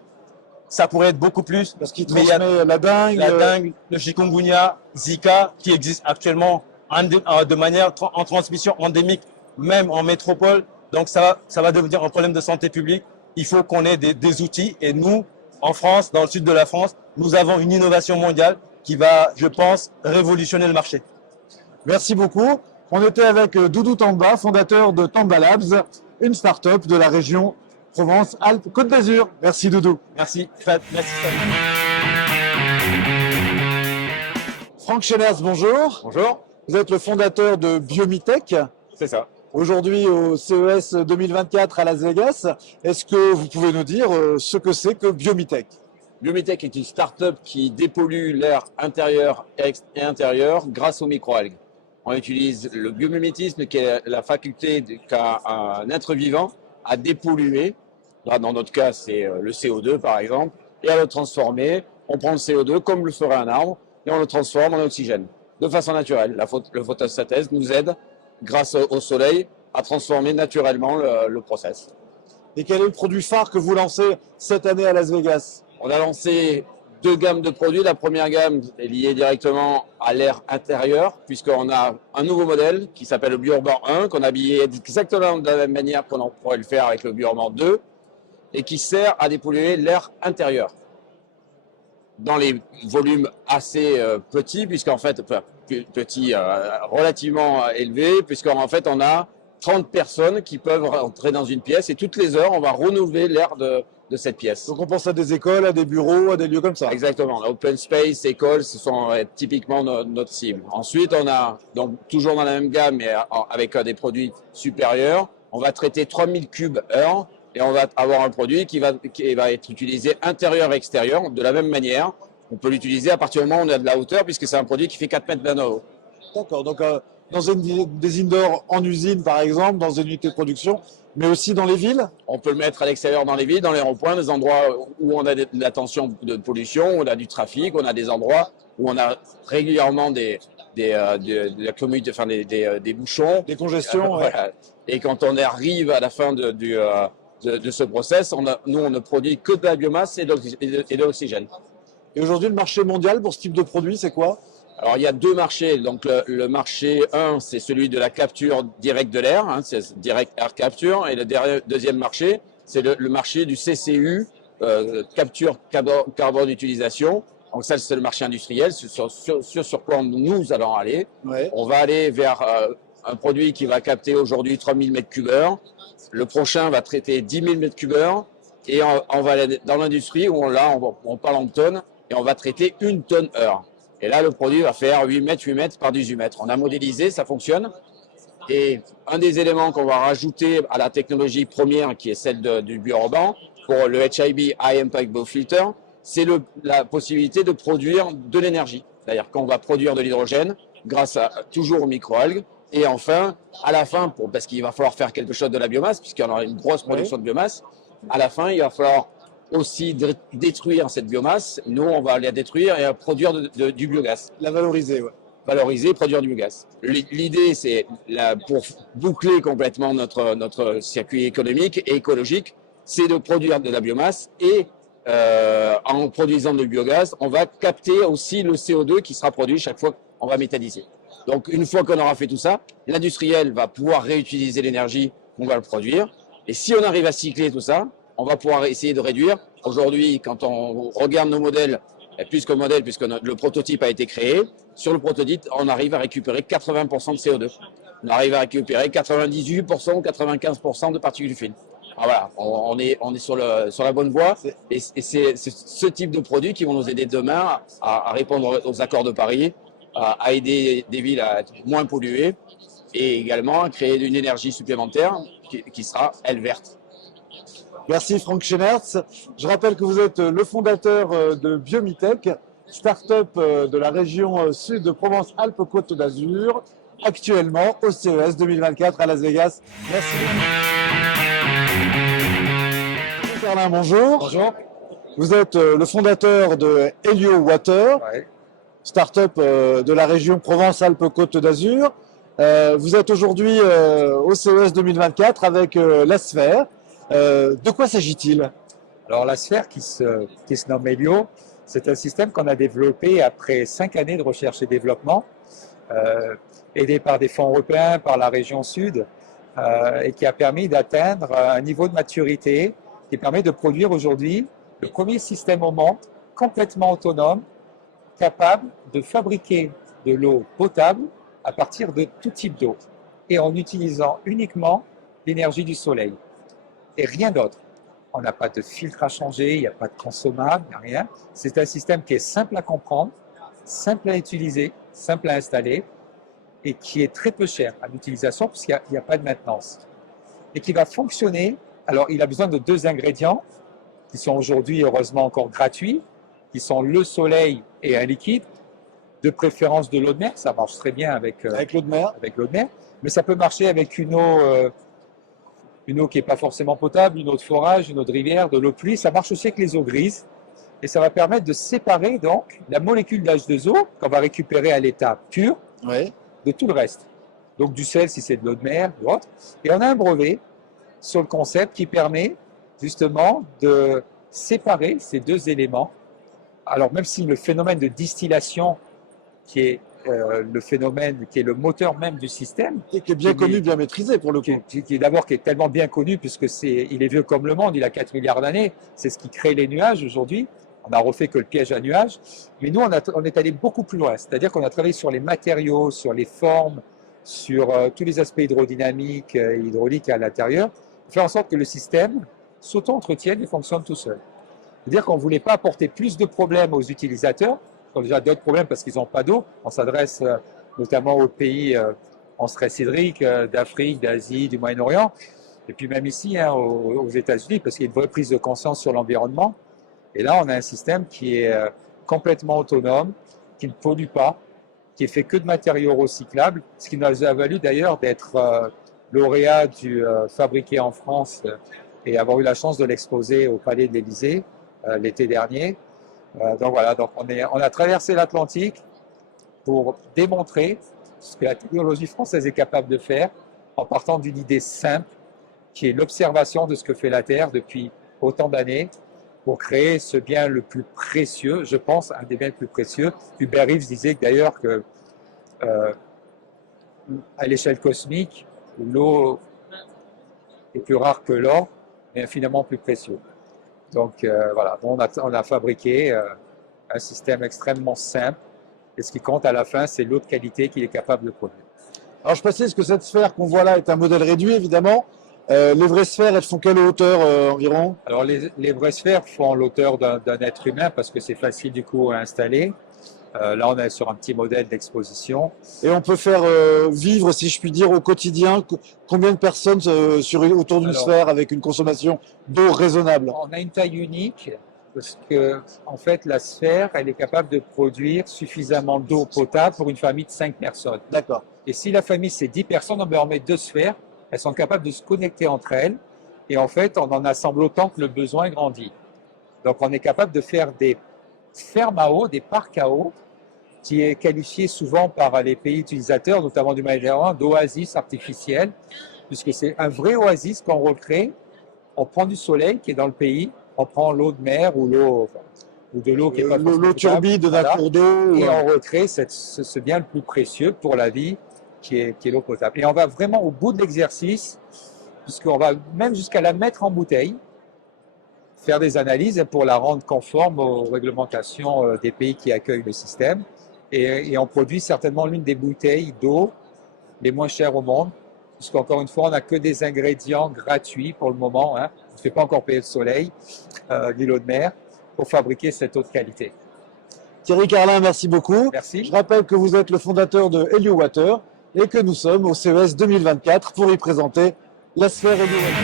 Ça pourrait être beaucoup plus. Parce qu'il transmet la dengue, le chikungunya, Zika, qui existe actuellement de manière en transmission endémique, même en métropole. Donc ça va devenir un problème de santé publique. Il faut qu'on ait des outils. Et nous, en France, dans le sud de la France, nous avons une innovation mondiale qui va, je pense, révolutionner le marché. Merci beaucoup. On était avec Doudou Tamba, fondateur de Tamba Labs, une start-up de la région Provence-Alpes-Côte d'Azur. Merci Doudou. Merci Fred. Merci Fred. Franck Chénas, bonjour. Bonjour. Vous êtes le fondateur de Biomitech. C'est ça. Aujourd'hui au CES 2024 à Las Vegas. Est-ce que vous pouvez nous dire ce que c'est que Biomitech? Biomitech est une start-up qui dépollue l'air intérieur et intérieur grâce aux microalgues. On utilise le biomimétisme, qui est la faculté qu'a un être vivant à dépolluer. Là, dans notre cas, c'est le CO2 par exemple, et à le transformer. On prend le CO2 comme le ferait un arbre et on le transforme en oxygène de façon naturelle. Le photosynthèse nous aide, grâce au soleil, à transformer naturellement le process. Et quel est le produit phare que vous lancez cette année à Las Vegas? On a lancé deux gammes de produits. La première gamme est liée directement à l'air intérieur, puisqu'on a un nouveau modèle qui s'appelle le Biorban 1, qu'on a habillé exactement de la même manière qu'on pourrait le faire avec le Biorban 2, et qui sert à dépolluer l'air intérieur. Dans les volumes assez petits, puisqu'en fait, petits relativement élevés, puisqu'en fait on a 30 personnes qui peuvent rentrer dans une pièce et toutes les heures on va renouveler l'air de cette pièce. Donc on pense à des écoles, à des bureaux, à des lieux comme ça. Exactement. Open space, écoles, ce sont typiquement notre cible. Ensuite, on a, donc toujours dans la même gamme, mais avec des produits supérieurs, on va traiter 3000 cubes heure et on va avoir un produit qui va être utilisé intérieur-extérieur de la même manière. On peut l'utiliser à partir du moment où on a de la hauteur, puisque c'est un produit qui fait 4 mètres d'un haut. D'accord, donc dans des indoors en usine par exemple, dans des unités de production, mais aussi dans les villes? On peut le mettre à l'extérieur dans les villes, dans les ronds-points, des endroits où on a de la tension de pollution, où on a du trafic, on a des endroits où on a régulièrement des bouchons. Des congestions. Voilà. Et quand on arrive à la fin de ce process, nous on ne produit que de la biomasse et de l'oxygène. Et aujourd'hui, le marché mondial pour ce type de produit, c'est quoi? Alors, il y a deux marchés. Donc, le marché 1, c'est celui de la capture directe de l'air, hein, c'est Direct Air Capture. Et le deuxième marché, c'est le marché du CCU, capture carbone d'utilisation. Donc, ça, c'est le marché industriel, sur quoi nous allons aller. Ouais. On va aller vers un produit qui va capter aujourd'hui 3000 m3. Le prochain va traiter 10 000 m3. Et on va aller dans l'industrie où on parle en tonnes et on va traiter 1 tonne heure. Et là, le produit va faire 8 mètres par 18 mètres. On a modélisé, ça fonctionne. Et un des éléments qu'on va rajouter à la technologie première, qui est celle du Biorban, pour le HIB High Impact Biofilter, c'est la possibilité de produire de l'énergie. C'est-à-dire qu'on va produire de l'hydrogène grâce toujours aux microalgues. Et enfin, à la fin, parce qu'il va falloir faire quelque chose de la biomasse, puisqu'il y aura une grosse production de biomasse, à la fin, il va falloir aussi détruire cette biomasse. Nous, on va la détruire et produire du biogaz. La valoriser, ouais. Valoriser, produire du biogaz. L'idée, c'est pour boucler complètement notre circuit économique et écologique, c'est de produire de la biomasse et en produisant du biogaz, on va capter aussi le CO2 qui sera produit chaque fois qu'on va métalliser. Donc, une fois qu'on aura fait tout ça, l'industriel va pouvoir réutiliser l'énergie qu'on va le produire. Et si on arrive à cycler tout ça, on va pouvoir essayer de réduire. Aujourd'hui, quand on regarde nos modèles, plus que modèle, puisque le prototype a été créé, sur le prototype, on arrive à récupérer 80% de CO2. On arrive à récupérer 98% ou 95% de particules fines. Alors voilà, on est sur la bonne voie. Et c'est ce type de produits qui vont nous aider demain à répondre aux accords de Paris, à aider des villes à être moins polluées et également à créer une énergie supplémentaire qui sera, elle, verte. Merci Franck Scheinertz. Je rappelle que vous êtes le fondateur de Biomitech, start-up de la région sud de Provence-Alpes-Côte d'Azur, actuellement au CES 2024 à Las Vegas. Merci. Carlin, bonjour. Bonjour. Vous êtes le fondateur de Helio Water, start-up de la région Provence-Alpes-Côte d'Azur. Vous êtes aujourd'hui au CES 2024 avec la Sphère. De quoi s'agit-il? Alors la Sphère qui se nomme Helio, c'est un système qu'on a développé après 5 années de recherche et développement, aidé par des fonds européens, par la région sud, et qui a permis d'atteindre un niveau de maturité qui permet de produire aujourd'hui le premier système au monde complètement autonome, capable de fabriquer de l'eau potable à partir de tout type d'eau et en utilisant uniquement l'énergie du soleil et rien d'autre. On n'a pas de filtre à changer, il n'y a pas de consommable, il n'y a rien. C'est un système qui est simple à comprendre, simple à utiliser, simple à installer et qui est très peu cher à l'utilisation puisqu'il n'y a pas de maintenance. Et qui va fonctionner. Alors, il a besoin de 2 ingrédients qui sont aujourd'hui heureusement encore gratuits, qui sont le soleil et un liquide, de préférence de l'eau de mer. Ça marche très bien avec l'eau de mer. Mais ça peut marcher avec une eau qui n'est pas forcément potable, une eau de forage, une eau de rivière, de l'eau de pluie. Ça marche aussi avec les eaux grises. Et ça va permettre de séparer donc la molécule d'H2O qu'on va récupérer à l'état pur de tout le reste. Donc du sel si c'est de l'eau de mer ou autre. Et on a un brevet sur le concept qui permet justement de séparer ces 2 éléments alors même si le phénomène de distillation, qui est le phénomène, qui est le moteur même du système, et qui est bien connu, bien maîtrisé pour le coup. Qui est tellement bien connu puisque il est vieux comme le monde, il a 4 milliards d'années, c'est ce qui crée les nuages aujourd'hui. On n'a refait que le piège à nuages, mais nous on est allé beaucoup plus loin, c'est-à-dire qu'on a travaillé sur les matériaux, sur les formes, sur tous les aspects hydrodynamiques, hydrauliques à l'intérieur, pour faire en sorte que le système s'auto-entretienne et fonctionne tout seul. C'est-à-dire qu'on ne voulait pas apporter plus de problèmes aux utilisateurs, qui ont déjà d'autres problèmes parce qu'ils n'ont pas d'eau. On s'adresse notamment aux pays en stress hydrique, d'Afrique, d'Asie, du Moyen-Orient, et puis même ici aux États-Unis, parce qu'il y a une vraie prise de conscience sur l'environnement. Et là, on a un système qui est complètement autonome, qui ne pollue pas, qui est fait que de matériaux recyclables, ce qui nous a valu d'ailleurs d'être lauréat du Fabriqué en France et avoir eu la chance de l'exposer au Palais de l'Élysée l'été dernier. Donc voilà, donc on a traversé l'Atlantique pour démontrer ce que la technologie française est capable de faire en partant d'une idée simple qui est l'observation de ce que fait la Terre depuis autant d'années pour créer ce bien le plus précieux, je pense, un des biens les plus précieux. Hubert Reeves disait d'ailleurs que à l'échelle cosmique, l'eau est plus rare que l'or, mais infiniment plus précieux. Donc voilà, on a fabriqué un système extrêmement simple, et ce qui compte à la fin, c'est l'eau de qualité qu'il est capable de produire. Alors je précise que cette sphère qu'on voit là est un modèle réduit, évidemment. Les vraies sphères, elles font quelle hauteur environ? Alors les vraies sphères font l'hauteur d'un être humain parce que c'est facile du coup à installer. Là, on est sur un petit modèle d'exposition. Et on peut faire vivre, si je puis dire, au quotidien, combien de personnes autour d'une sphère avec une consommation d'eau raisonnable? On a une taille unique parce que, en fait, la sphère, elle est capable de produire suffisamment d'eau potable pour une famille de 5 personnes. D'accord. Et si la famille, c'est 10 personnes, on met 2 sphères. Elles sont capables de se connecter entre elles. Et en fait, on en assemble autant que le besoin grandit. Donc, on est capable de faire des fermes à eau, des parcs à eau, qui est qualifié souvent par les pays utilisateurs, notamment du Moyen-Orient, d'oasis artificielle, puisque c'est un vrai oasis qu'on recrée. On prend du soleil qui est dans le pays, on prend l'eau de mer ou de l'eau qui est pas l'eau turbide d'un cours d'eau. Et on recrée ce bien le plus précieux pour la vie, qui est l'eau potable. Et on va vraiment au bout de l'exercice, puisqu'on va même jusqu'à la mettre en bouteille, faire des analyses pour la rendre conforme aux réglementations des pays qui accueillent le système. Et on produit certainement l'une des bouteilles d'eau les moins chères au monde, puisqu'encore une fois, on n'a que des ingrédients gratuits pour le moment. Hein. On ne fait pas encore payer le soleil, ni l'eau de mer, pour fabriquer cette eau de qualité. Thierry Carlin, merci beaucoup. Merci. Je rappelle que vous êtes le fondateur de Helio Water et que nous sommes au CES 2024 pour y présenter la sphère Helio Water.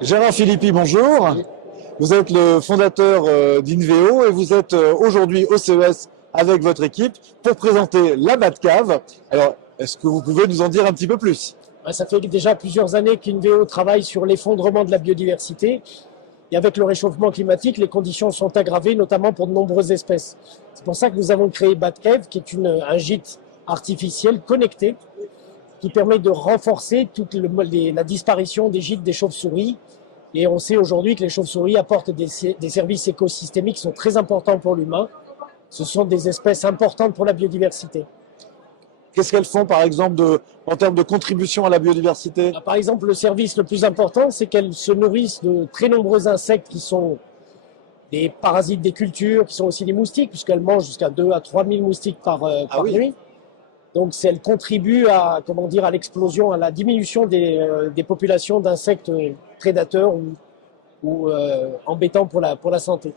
Gérard Philippi, bonjour. Vous êtes le fondateur d'Inveo et vous êtes aujourd'hui au CES avec votre équipe pour présenter la Batcave. Alors, est-ce que vous pouvez nous en dire un petit peu plus? Ça fait déjà plusieurs années qu'Inveo travaille sur l'effondrement de la biodiversité. Et avec le réchauffement climatique, les conditions sont aggravées, notamment pour de nombreuses espèces. C'est pour ça que nous avons créé Batcave, qui est un gîte artificiel connecté, qui permet de renforcer la disparition des gîtes des chauves-souris. Et on sait aujourd'hui que les chauves-souris apportent des services écosystémiques qui sont très importants pour l'humain. Ce sont des espèces importantes pour la biodiversité. Qu'est-ce qu'elles font, par exemple, en termes de contribution à la biodiversité? Par exemple, le service le plus important, c'est qu'elles se nourrissent de très nombreux insectes qui sont des parasites des cultures, qui sont aussi des moustiques, puisqu'elles mangent jusqu'à 2 à 3 000 moustiques par nuit. Donc, elles contribuent à l'explosion, à la diminution des populations d'insectes prédateurs ou embêtants pour la santé.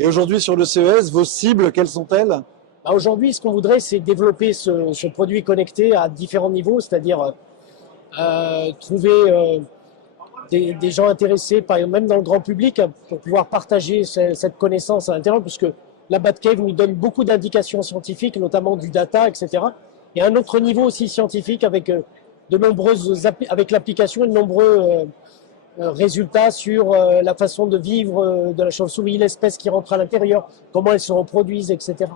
Et aujourd'hui, sur le CES, vos cibles, quelles sont-elles? Aujourd'hui, ce qu'on voudrait, c'est développer ce produit connecté à différents niveaux, c'est-à-dire trouver des gens intéressés, par exemple, même dans le grand public, pour pouvoir partager cette connaissance à l'intérieur, puisque la Batcave nous donne beaucoup d'indications scientifiques, notamment du data, etc. Et un autre niveau aussi scientifique avec avec l'application de nombreux résultats sur la façon de vivre de la chauve-souris, l'espèce qui rentre à l'intérieur, comment elles se reproduisent, etc.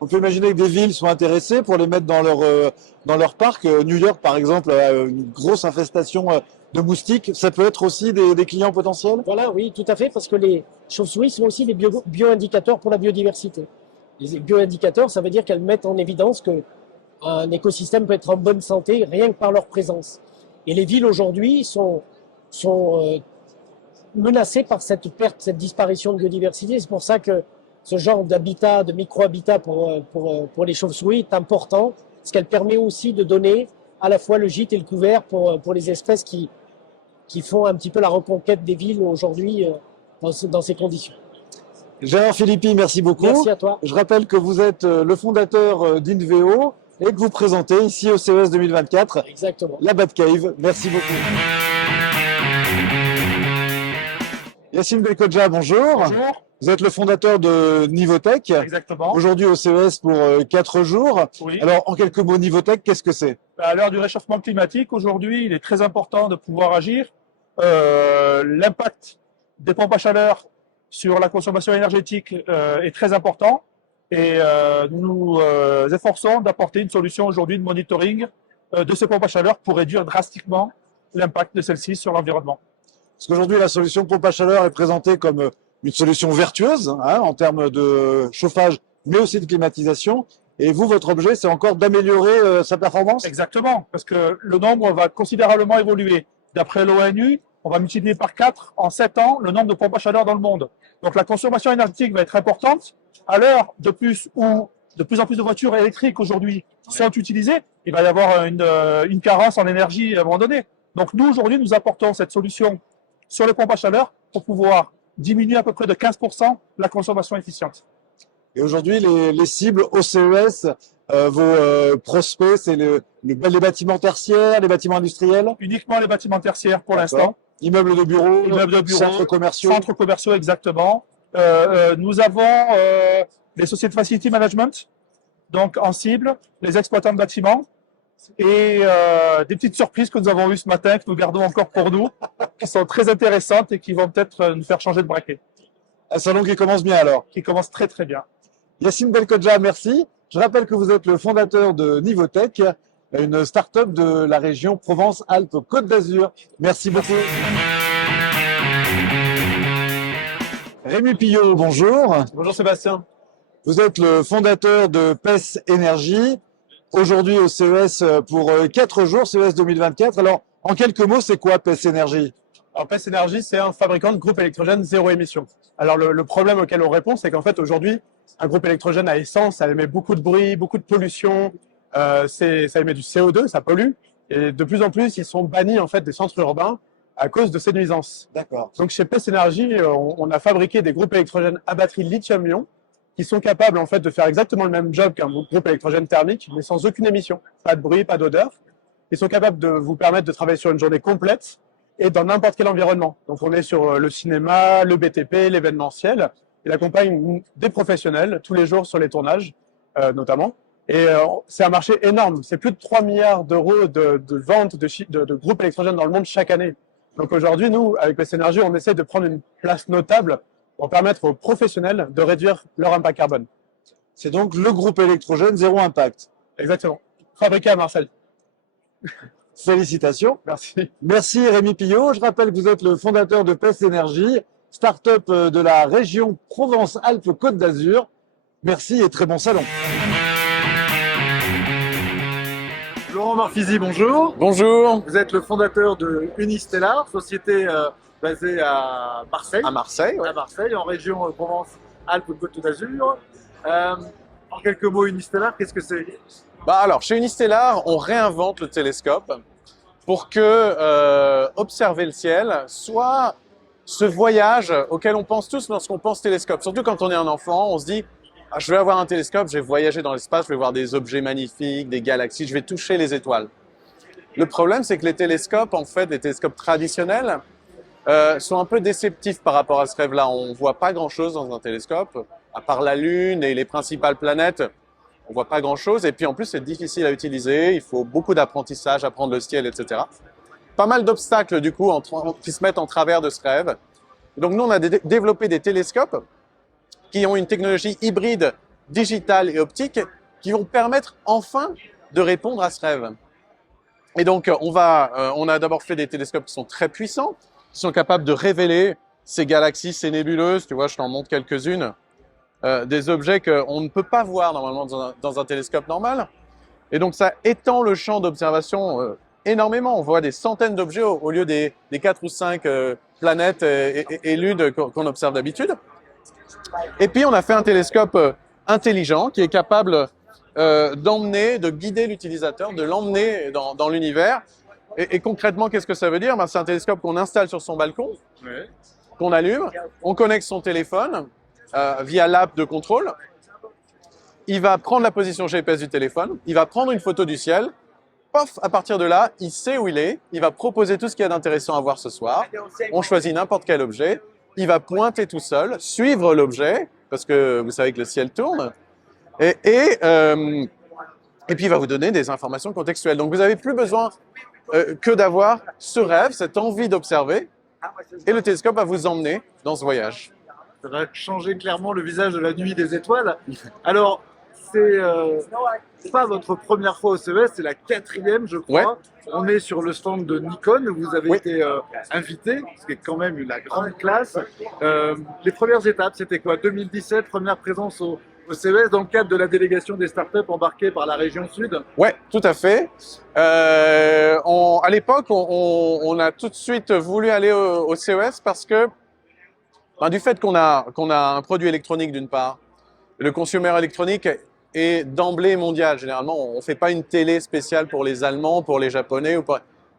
On peut imaginer que des villes soient intéressées pour les mettre dans leur parc. New York, par exemple, a une grosse infestation de moustiques. Ça peut être aussi des clients potentiels? Voilà, oui, tout à fait, parce que chauves-souris sont aussi des bioindicateurs pour la biodiversité. Les bioindicateurs, ça veut dire qu'elles mettent en évidence qu'un écosystème peut être en bonne santé rien que par leur présence. Et les villes aujourd'hui sont menacées par cette perte, cette disparition de biodiversité. C'est pour ça que ce genre d'habitat, de micro-habitat pour les chauves-souris est important, parce qu'elle permet aussi de donner à la fois le gîte et le couvert pour les espèces qui font un petit peu la reconquête des villes aujourd'hui dans ces conditions. Gérard Philippi, merci beaucoup. Merci à toi. Je rappelle que vous êtes le fondateur d'Inveo et que vous présentez ici au CES 2024 Exactement. la Batcave. Merci beaucoup. Yacine Belkodja, bonjour. Bonjour. Vous êtes le fondateur de Nivotech. Exactement. Aujourd'hui au CES pour 4 jours. Oui. Alors, en quelques mots, Nivotech, qu'est-ce que c'est? À l'heure du réchauffement climatique, aujourd'hui, il est très important de pouvoir agir. L'impact des pompes à chaleur sur la consommation énergétique est très important et nous efforçons d'apporter une solution aujourd'hui de monitoring de ces pompes à chaleur pour réduire drastiquement l'impact de celles-ci sur l'environnement. Parce qu'aujourd'hui, la solution pompe à chaleur est présentée comme une solution vertueuse en termes de chauffage, mais aussi de climatisation. Et vous, votre objet, c'est encore d'améliorer sa performance? Exactement, parce que le nombre va considérablement évoluer. D'après l'ONU, on va multiplier par 4 en 7 ans le nombre de pompes à chaleur dans le monde. Donc la consommation énergétique va être importante. À l'heure de plus où de plus en plus de voitures électriques aujourd'hui sont utilisées, il va y avoir une carence en énergie à un moment donné. Donc nous, aujourd'hui, nous apportons cette solution sur les pompes à chaleur pour pouvoir diminuer à peu près de 15% la consommation efficiente. Et aujourd'hui, les cibles au CES, vos prospects, c'est les bâtiments tertiaires, les bâtiments industriels? Uniquement les bâtiments tertiaires pour l'instant. Immeubles de bureaux, centres commerciaux, exactement. Nous avons les sociétés de facility management, donc en cible, les exploitants de bâtiments, et des petites surprises que nous avons eues ce matin, que nous gardons encore pour nous, qui sont très intéressantes et qui vont peut-être nous faire changer de braquet. Un salon qui commence bien alors? Qui commence très très bien. Yacine Belkodja, merci. Je rappelle que vous êtes le fondateur de Nivotech, une start-up de la région Provence-Alpes-Côte d'Azur. Merci beaucoup. Rémi Pillot, bonjour. Bonjour Sébastien. Vous êtes le fondateur de PES Énergie, aujourd'hui au CES pour 4 jours, CES 2024. Alors, en quelques mots, c'est quoi PES Énergie? Alors PES Énergie, c'est un fabricant de groupes électrogènes zéro émission. Alors le problème auquel on répond, c'est qu'en fait aujourd'hui, un groupe électrogène à essence, ça émet beaucoup de bruit, beaucoup de pollution, ça émet du CO2, ça pollue, et de plus en plus, ils sont bannis en fait des centres urbains à cause de ces nuisances. D'accord. Donc chez PES Énergie, on a fabriqué des groupes électrogènes à batterie lithium-ion qui sont capables en fait de faire exactement le même job qu'un groupe électrogène thermique, mais sans aucune émission, pas de bruit, pas d'odeur. Ils sont capables de vous permettre de travailler sur une journée complète et dans n'importe quel environnement. Donc on est sur le cinéma, le BTP, l'événementiel. Il accompagne des professionnels tous les jours sur les tournages, notamment. Et c'est un marché énorme. C'est plus de 3 milliards d'euros de vente de groupes électrogènes dans le monde chaque année. Donc aujourd'hui, nous, avec PES Énergie, on essaie de prendre une place notable pour permettre aux professionnels de réduire leur impact carbone. C'est donc le groupe électrogène zéro impact. Exactement. Fabriqué à Marseille. Félicitations. Merci. Merci Rémi Pillot. Je rappelle que vous êtes le fondateur de PES Énergie, start-up de la région Provence-Alpes-Côte d'Azur. Merci et très bon salon. Laurent Marfisi, bonjour. Bonjour. Vous êtes le fondateur de Unistellar, société basée à Marseille. À Marseille, ouais. À Marseille, en région Provence-Alpes-Côte d'Azur. En quelques mots, Unistellar, qu'est-ce que c'est? Alors, chez Unistellar, on réinvente le télescope pour que observer le ciel soit ce voyage auquel on pense tous lorsqu'on pense télescope. Surtout quand on est un enfant, on se dit « je vais avoir un télescope, je vais voyager dans l'espace, je vais voir des objets magnifiques, des galaxies, je vais toucher les étoiles ». Le problème, c'est que les télescopes, en fait, les télescopes traditionnels, sont un peu déceptifs par rapport à ce rêve-là. On ne voit pas grand-chose dans un télescope, à part la Lune et les principales planètes. On voit pas grand-chose et puis en plus c'est difficile à utiliser, il faut beaucoup d'apprentissage, apprendre le ciel, etc. Pas mal d'obstacles du coup qui se mettent en travers de ce rêve. Donc nous on a développé des télescopes qui ont une technologie hybride digitale et optique qui vont permettre enfin de répondre à ce rêve. Et donc on a d'abord fait des télescopes qui sont très puissants, qui sont capables de révéler ces galaxies, ces nébuleuses, tu vois, je t'en montre quelques-unes, des objets qu'on ne peut pas voir normalement dans un télescope normal. Et donc ça étend le champ d'observation énormément. On voit des centaines d'objets au lieu des 4 ou 5 planètes et lunes qu'on observe d'habitude. Et puis on a fait un télescope intelligent qui est capable d'emmener, de guider l'utilisateur, de l'emmener dans l'univers. Et concrètement, qu'est-ce que ça veut dire? Ben, c'est un télescope qu'on installe sur son balcon, qu'on allume, on connecte son téléphone via l'app de contrôle. Il va prendre la position GPS du téléphone, il va prendre une photo du ciel. Pof, à partir de là, il sait où il est, il va proposer tout ce qu'il y a d'intéressant à voir ce soir. On choisit n'importe quel objet, il va pointer tout seul, suivre l'objet, parce que vous savez que le ciel tourne, et puis il va vous donner des informations contextuelles. Donc vous n'avez plus besoin que d'avoir ce rêve, cette envie d'observer, et le télescope va vous emmener dans ce voyage. Ça va changer clairement le visage de la nuit des étoiles. Alors, c'est pas votre première fois au CES, c'est la 4e, je crois. Ouais. On est sur le stand de Nikon, où vous avez été invité, ce qui est quand même la grande classe. Les premières étapes, c'était quoi? 2017, première présence au CES dans le cadre de la délégation des startups embarquées par la région Sud? Ouais, tout à fait. À l'époque, on a tout de suite voulu aller au CES parce que, du fait qu'on a un produit électronique d'une part, le consumer électronique est d'emblée mondial. Généralement, on ne fait pas une télé spéciale pour les Allemands, pour les Japonais.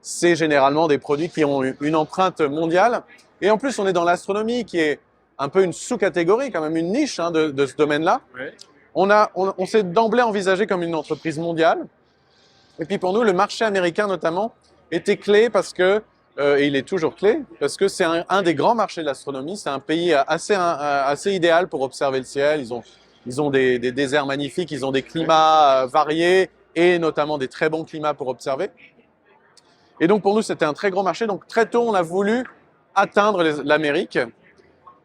C'est généralement des produits qui ont une empreinte mondiale. Et en plus, on est dans l'astronomie qui est un peu une sous-catégorie, quand même une niche de ce domaine-là. Ouais. On s'est d'emblée envisagé comme une entreprise mondiale. Et puis pour nous, le marché américain notamment était clé parce que, et il est toujours clé, parce que c'est un des grands marchés de l'astronomie. C'est un pays assez idéal pour observer le ciel. Ils ont des déserts magnifiques, ils ont des climats variés et notamment des très bons climats pour observer. Et donc pour nous, c'était un très grand marché. Donc très tôt, on a voulu atteindre l'Amérique.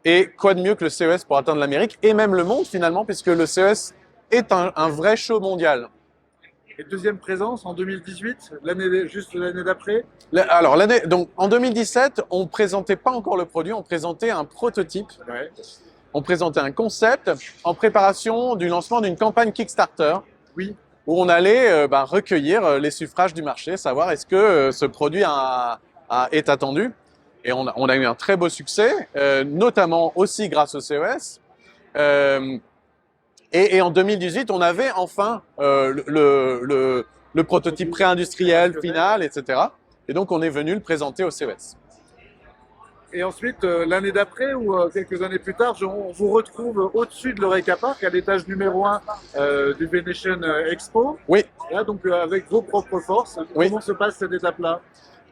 Et quoi de mieux que le CES pour atteindre l'Amérique et même le monde finalement, puisque le CES est un vrai show mondial. Et deuxième présence en 2018, juste l'année d'après? Alors, donc en 2017, on ne présentait pas encore le produit, on présentait un prototype. Ouais. On présentait un concept en préparation du lancement d'une campagne Kickstarter. Oui. Où on allait recueillir les suffrages du marché, savoir est-ce que ce produit est attendu. Et on a eu un très beau succès, notamment aussi grâce au CES. Et en 2018, on avait enfin le prototype pré-industriel final, etc. Et donc, on est venu le présenter au CES. Et ensuite, l'année d'après ou quelques années plus tard, on vous retrouve au-dessus de l'Eureka Park, à l'étage numéro 1 du Venetian Expo. Oui. Là, donc, avec vos propres forces. Oui. Comment se passe cette étape-là?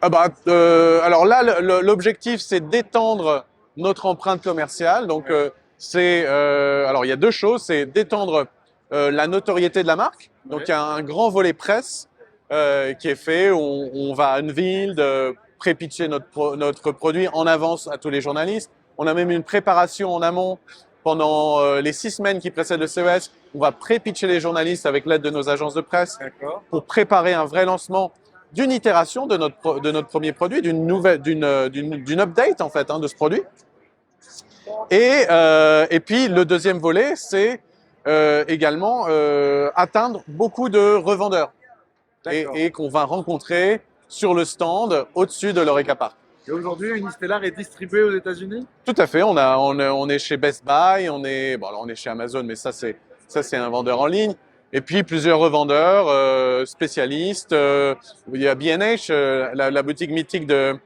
Alors là, l'objectif, c'est d'étendre notre empreinte commerciale. Donc, alors il y a deux choses, c'est d'étendre la notoriété de la marque. Donc, il y a un grand volet presse qui est fait. On va unveil, pré-pitcher notre produit en avance à tous les journalistes. On a même une préparation en amont pendant les 6 semaines qui précèdent le CES. On va pré-pitcher les journalistes avec l'aide de nos agences de presse pour préparer un vrai lancement d'une itération de notre premier produit, d'une update en fait de ce produit. Et puis le deuxième volet, c'est également atteindre beaucoup de revendeurs et qu'on va rencontrer sur le stand au-dessus de l'Eureka Park. Et aujourd'hui, Unistellar est distribué aux États-Unis? Tout à fait. On est chez Best Buy, on est chez Amazon, mais ça c'est un vendeur en ligne. Et puis plusieurs revendeurs spécialistes. Il y a B&H, la boutique mythique de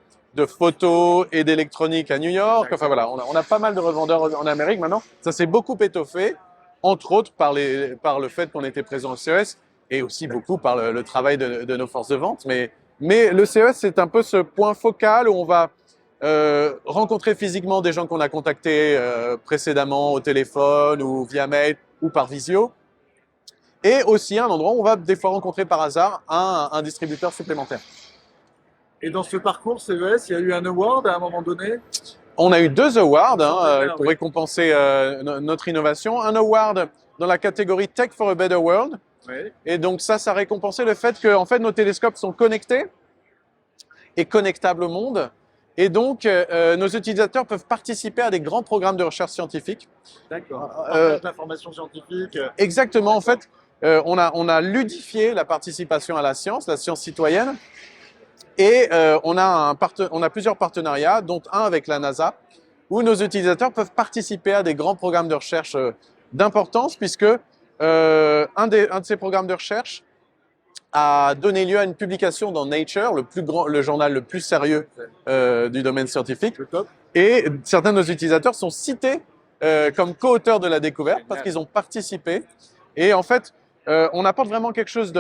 photos et d'électronique à New York. Enfin voilà, on a pas mal de revendeurs en Amérique maintenant. Ça s'est beaucoup étoffé, entre autres par le fait qu'on était présent au CES et aussi beaucoup par le travail de nos forces de vente. Mais le CES, c'est un peu ce point focal où on va rencontrer physiquement des gens qu'on a contactés précédemment au téléphone ou via mail ou par visio. Et aussi un endroit où on va des fois rencontrer par hasard un distributeur supplémentaire. Et dans ce parcours CES, il y a eu un award à un moment donné? On a eu 2 awards pour récompenser notre innovation. Un award dans la catégorie Tech for a Better World. Oui. Et donc ça récompensait le fait que en fait, nos télescopes sont connectés et connectables au monde. Et donc, nos utilisateurs peuvent participer à des grands programmes de recherche scientifique. D'accord. Partage d'informations scientifiques. Exactement. En fait, on a ludifié la participation à la science citoyenne. Et on a plusieurs partenariats, dont un avec la NASA, où nos utilisateurs peuvent participer à des grands programmes de recherche d'importance, puisque un de ces programmes de recherche a donné lieu à une publication dans Nature, le journal le plus sérieux du domaine scientifique. Et certains de nos utilisateurs sont cités comme co-auteurs de la découverte parce qu'ils ont participé. Et en fait, on apporte vraiment quelque chose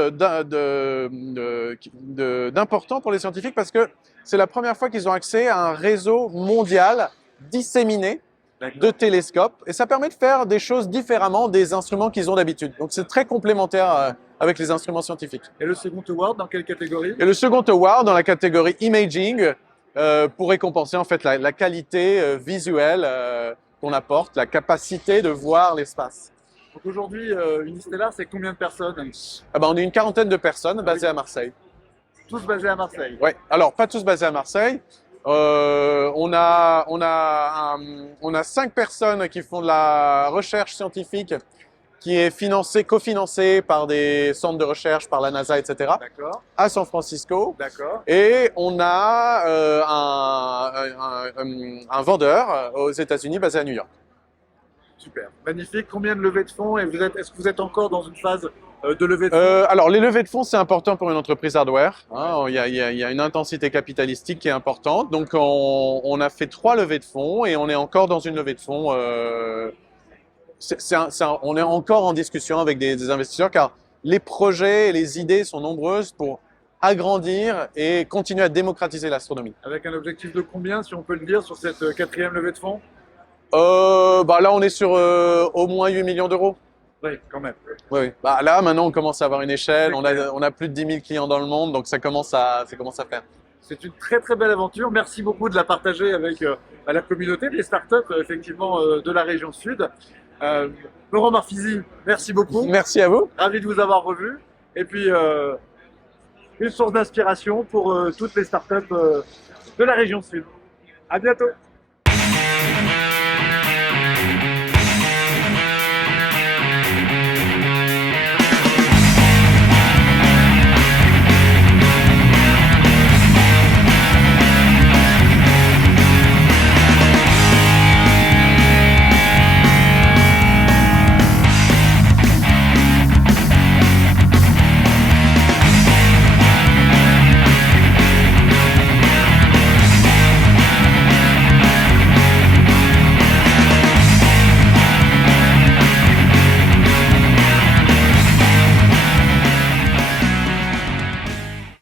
d'important pour les scientifiques parce que c'est la première fois qu'ils ont accès à un réseau mondial disséminé de télescopes. Et ça permet de faire des choses différemment des instruments qu'ils ont d'habitude. Donc c'est très complémentaire avec les instruments scientifiques. Et le second award, dans quelle catégorie? Et le second award, dans la catégorie Imaging, pour récompenser en fait la qualité visuelle qu'on apporte, la capacité de voir l'espace. Donc aujourd'hui, Unistellar, c'est combien de personnes? On est une quarantaine de personnes basées à Marseille. Tous basés à Marseille? Oui, alors pas tous basés à Marseille. On a 5 personnes qui font de la recherche scientifique qui est cofinancée par des centres de recherche, par la NASA, etc. D'accord. À San Francisco. D'accord. Et on a un vendeur aux États-Unis basé à New York. Super, magnifique. Combien de levées de fonds? Et est-ce que vous êtes encore dans une phase de levée de fonds? Alors, les levées de fonds, c'est important pour une entreprise hardware. Hein, il y a une intensité capitalistique qui est importante. Donc, on a fait 3 levées de fonds et on est encore dans une levée de fonds. On est encore en discussion avec des investisseurs car les projets et les idées sont nombreuses pour agrandir et continuer à démocratiser l'astronomie. Avec un objectif de combien, si on peut le dire, sur cette 4e levée de fonds? Là, on est sur au moins 8 millions d'euros. Oui, quand même. Oui. Là, maintenant, on commence à avoir une échelle. On a plus de 10 000 clients dans le monde, donc ça commence à faire. C'est une très très belle aventure. Merci beaucoup de la partager avec la communauté des startups effectivement de la région sud. Laurent Marfisi, merci beaucoup. Merci à vous. Ravi de vous avoir revu. Et puis une source d'inspiration pour toutes les startups de la région sud. À bientôt.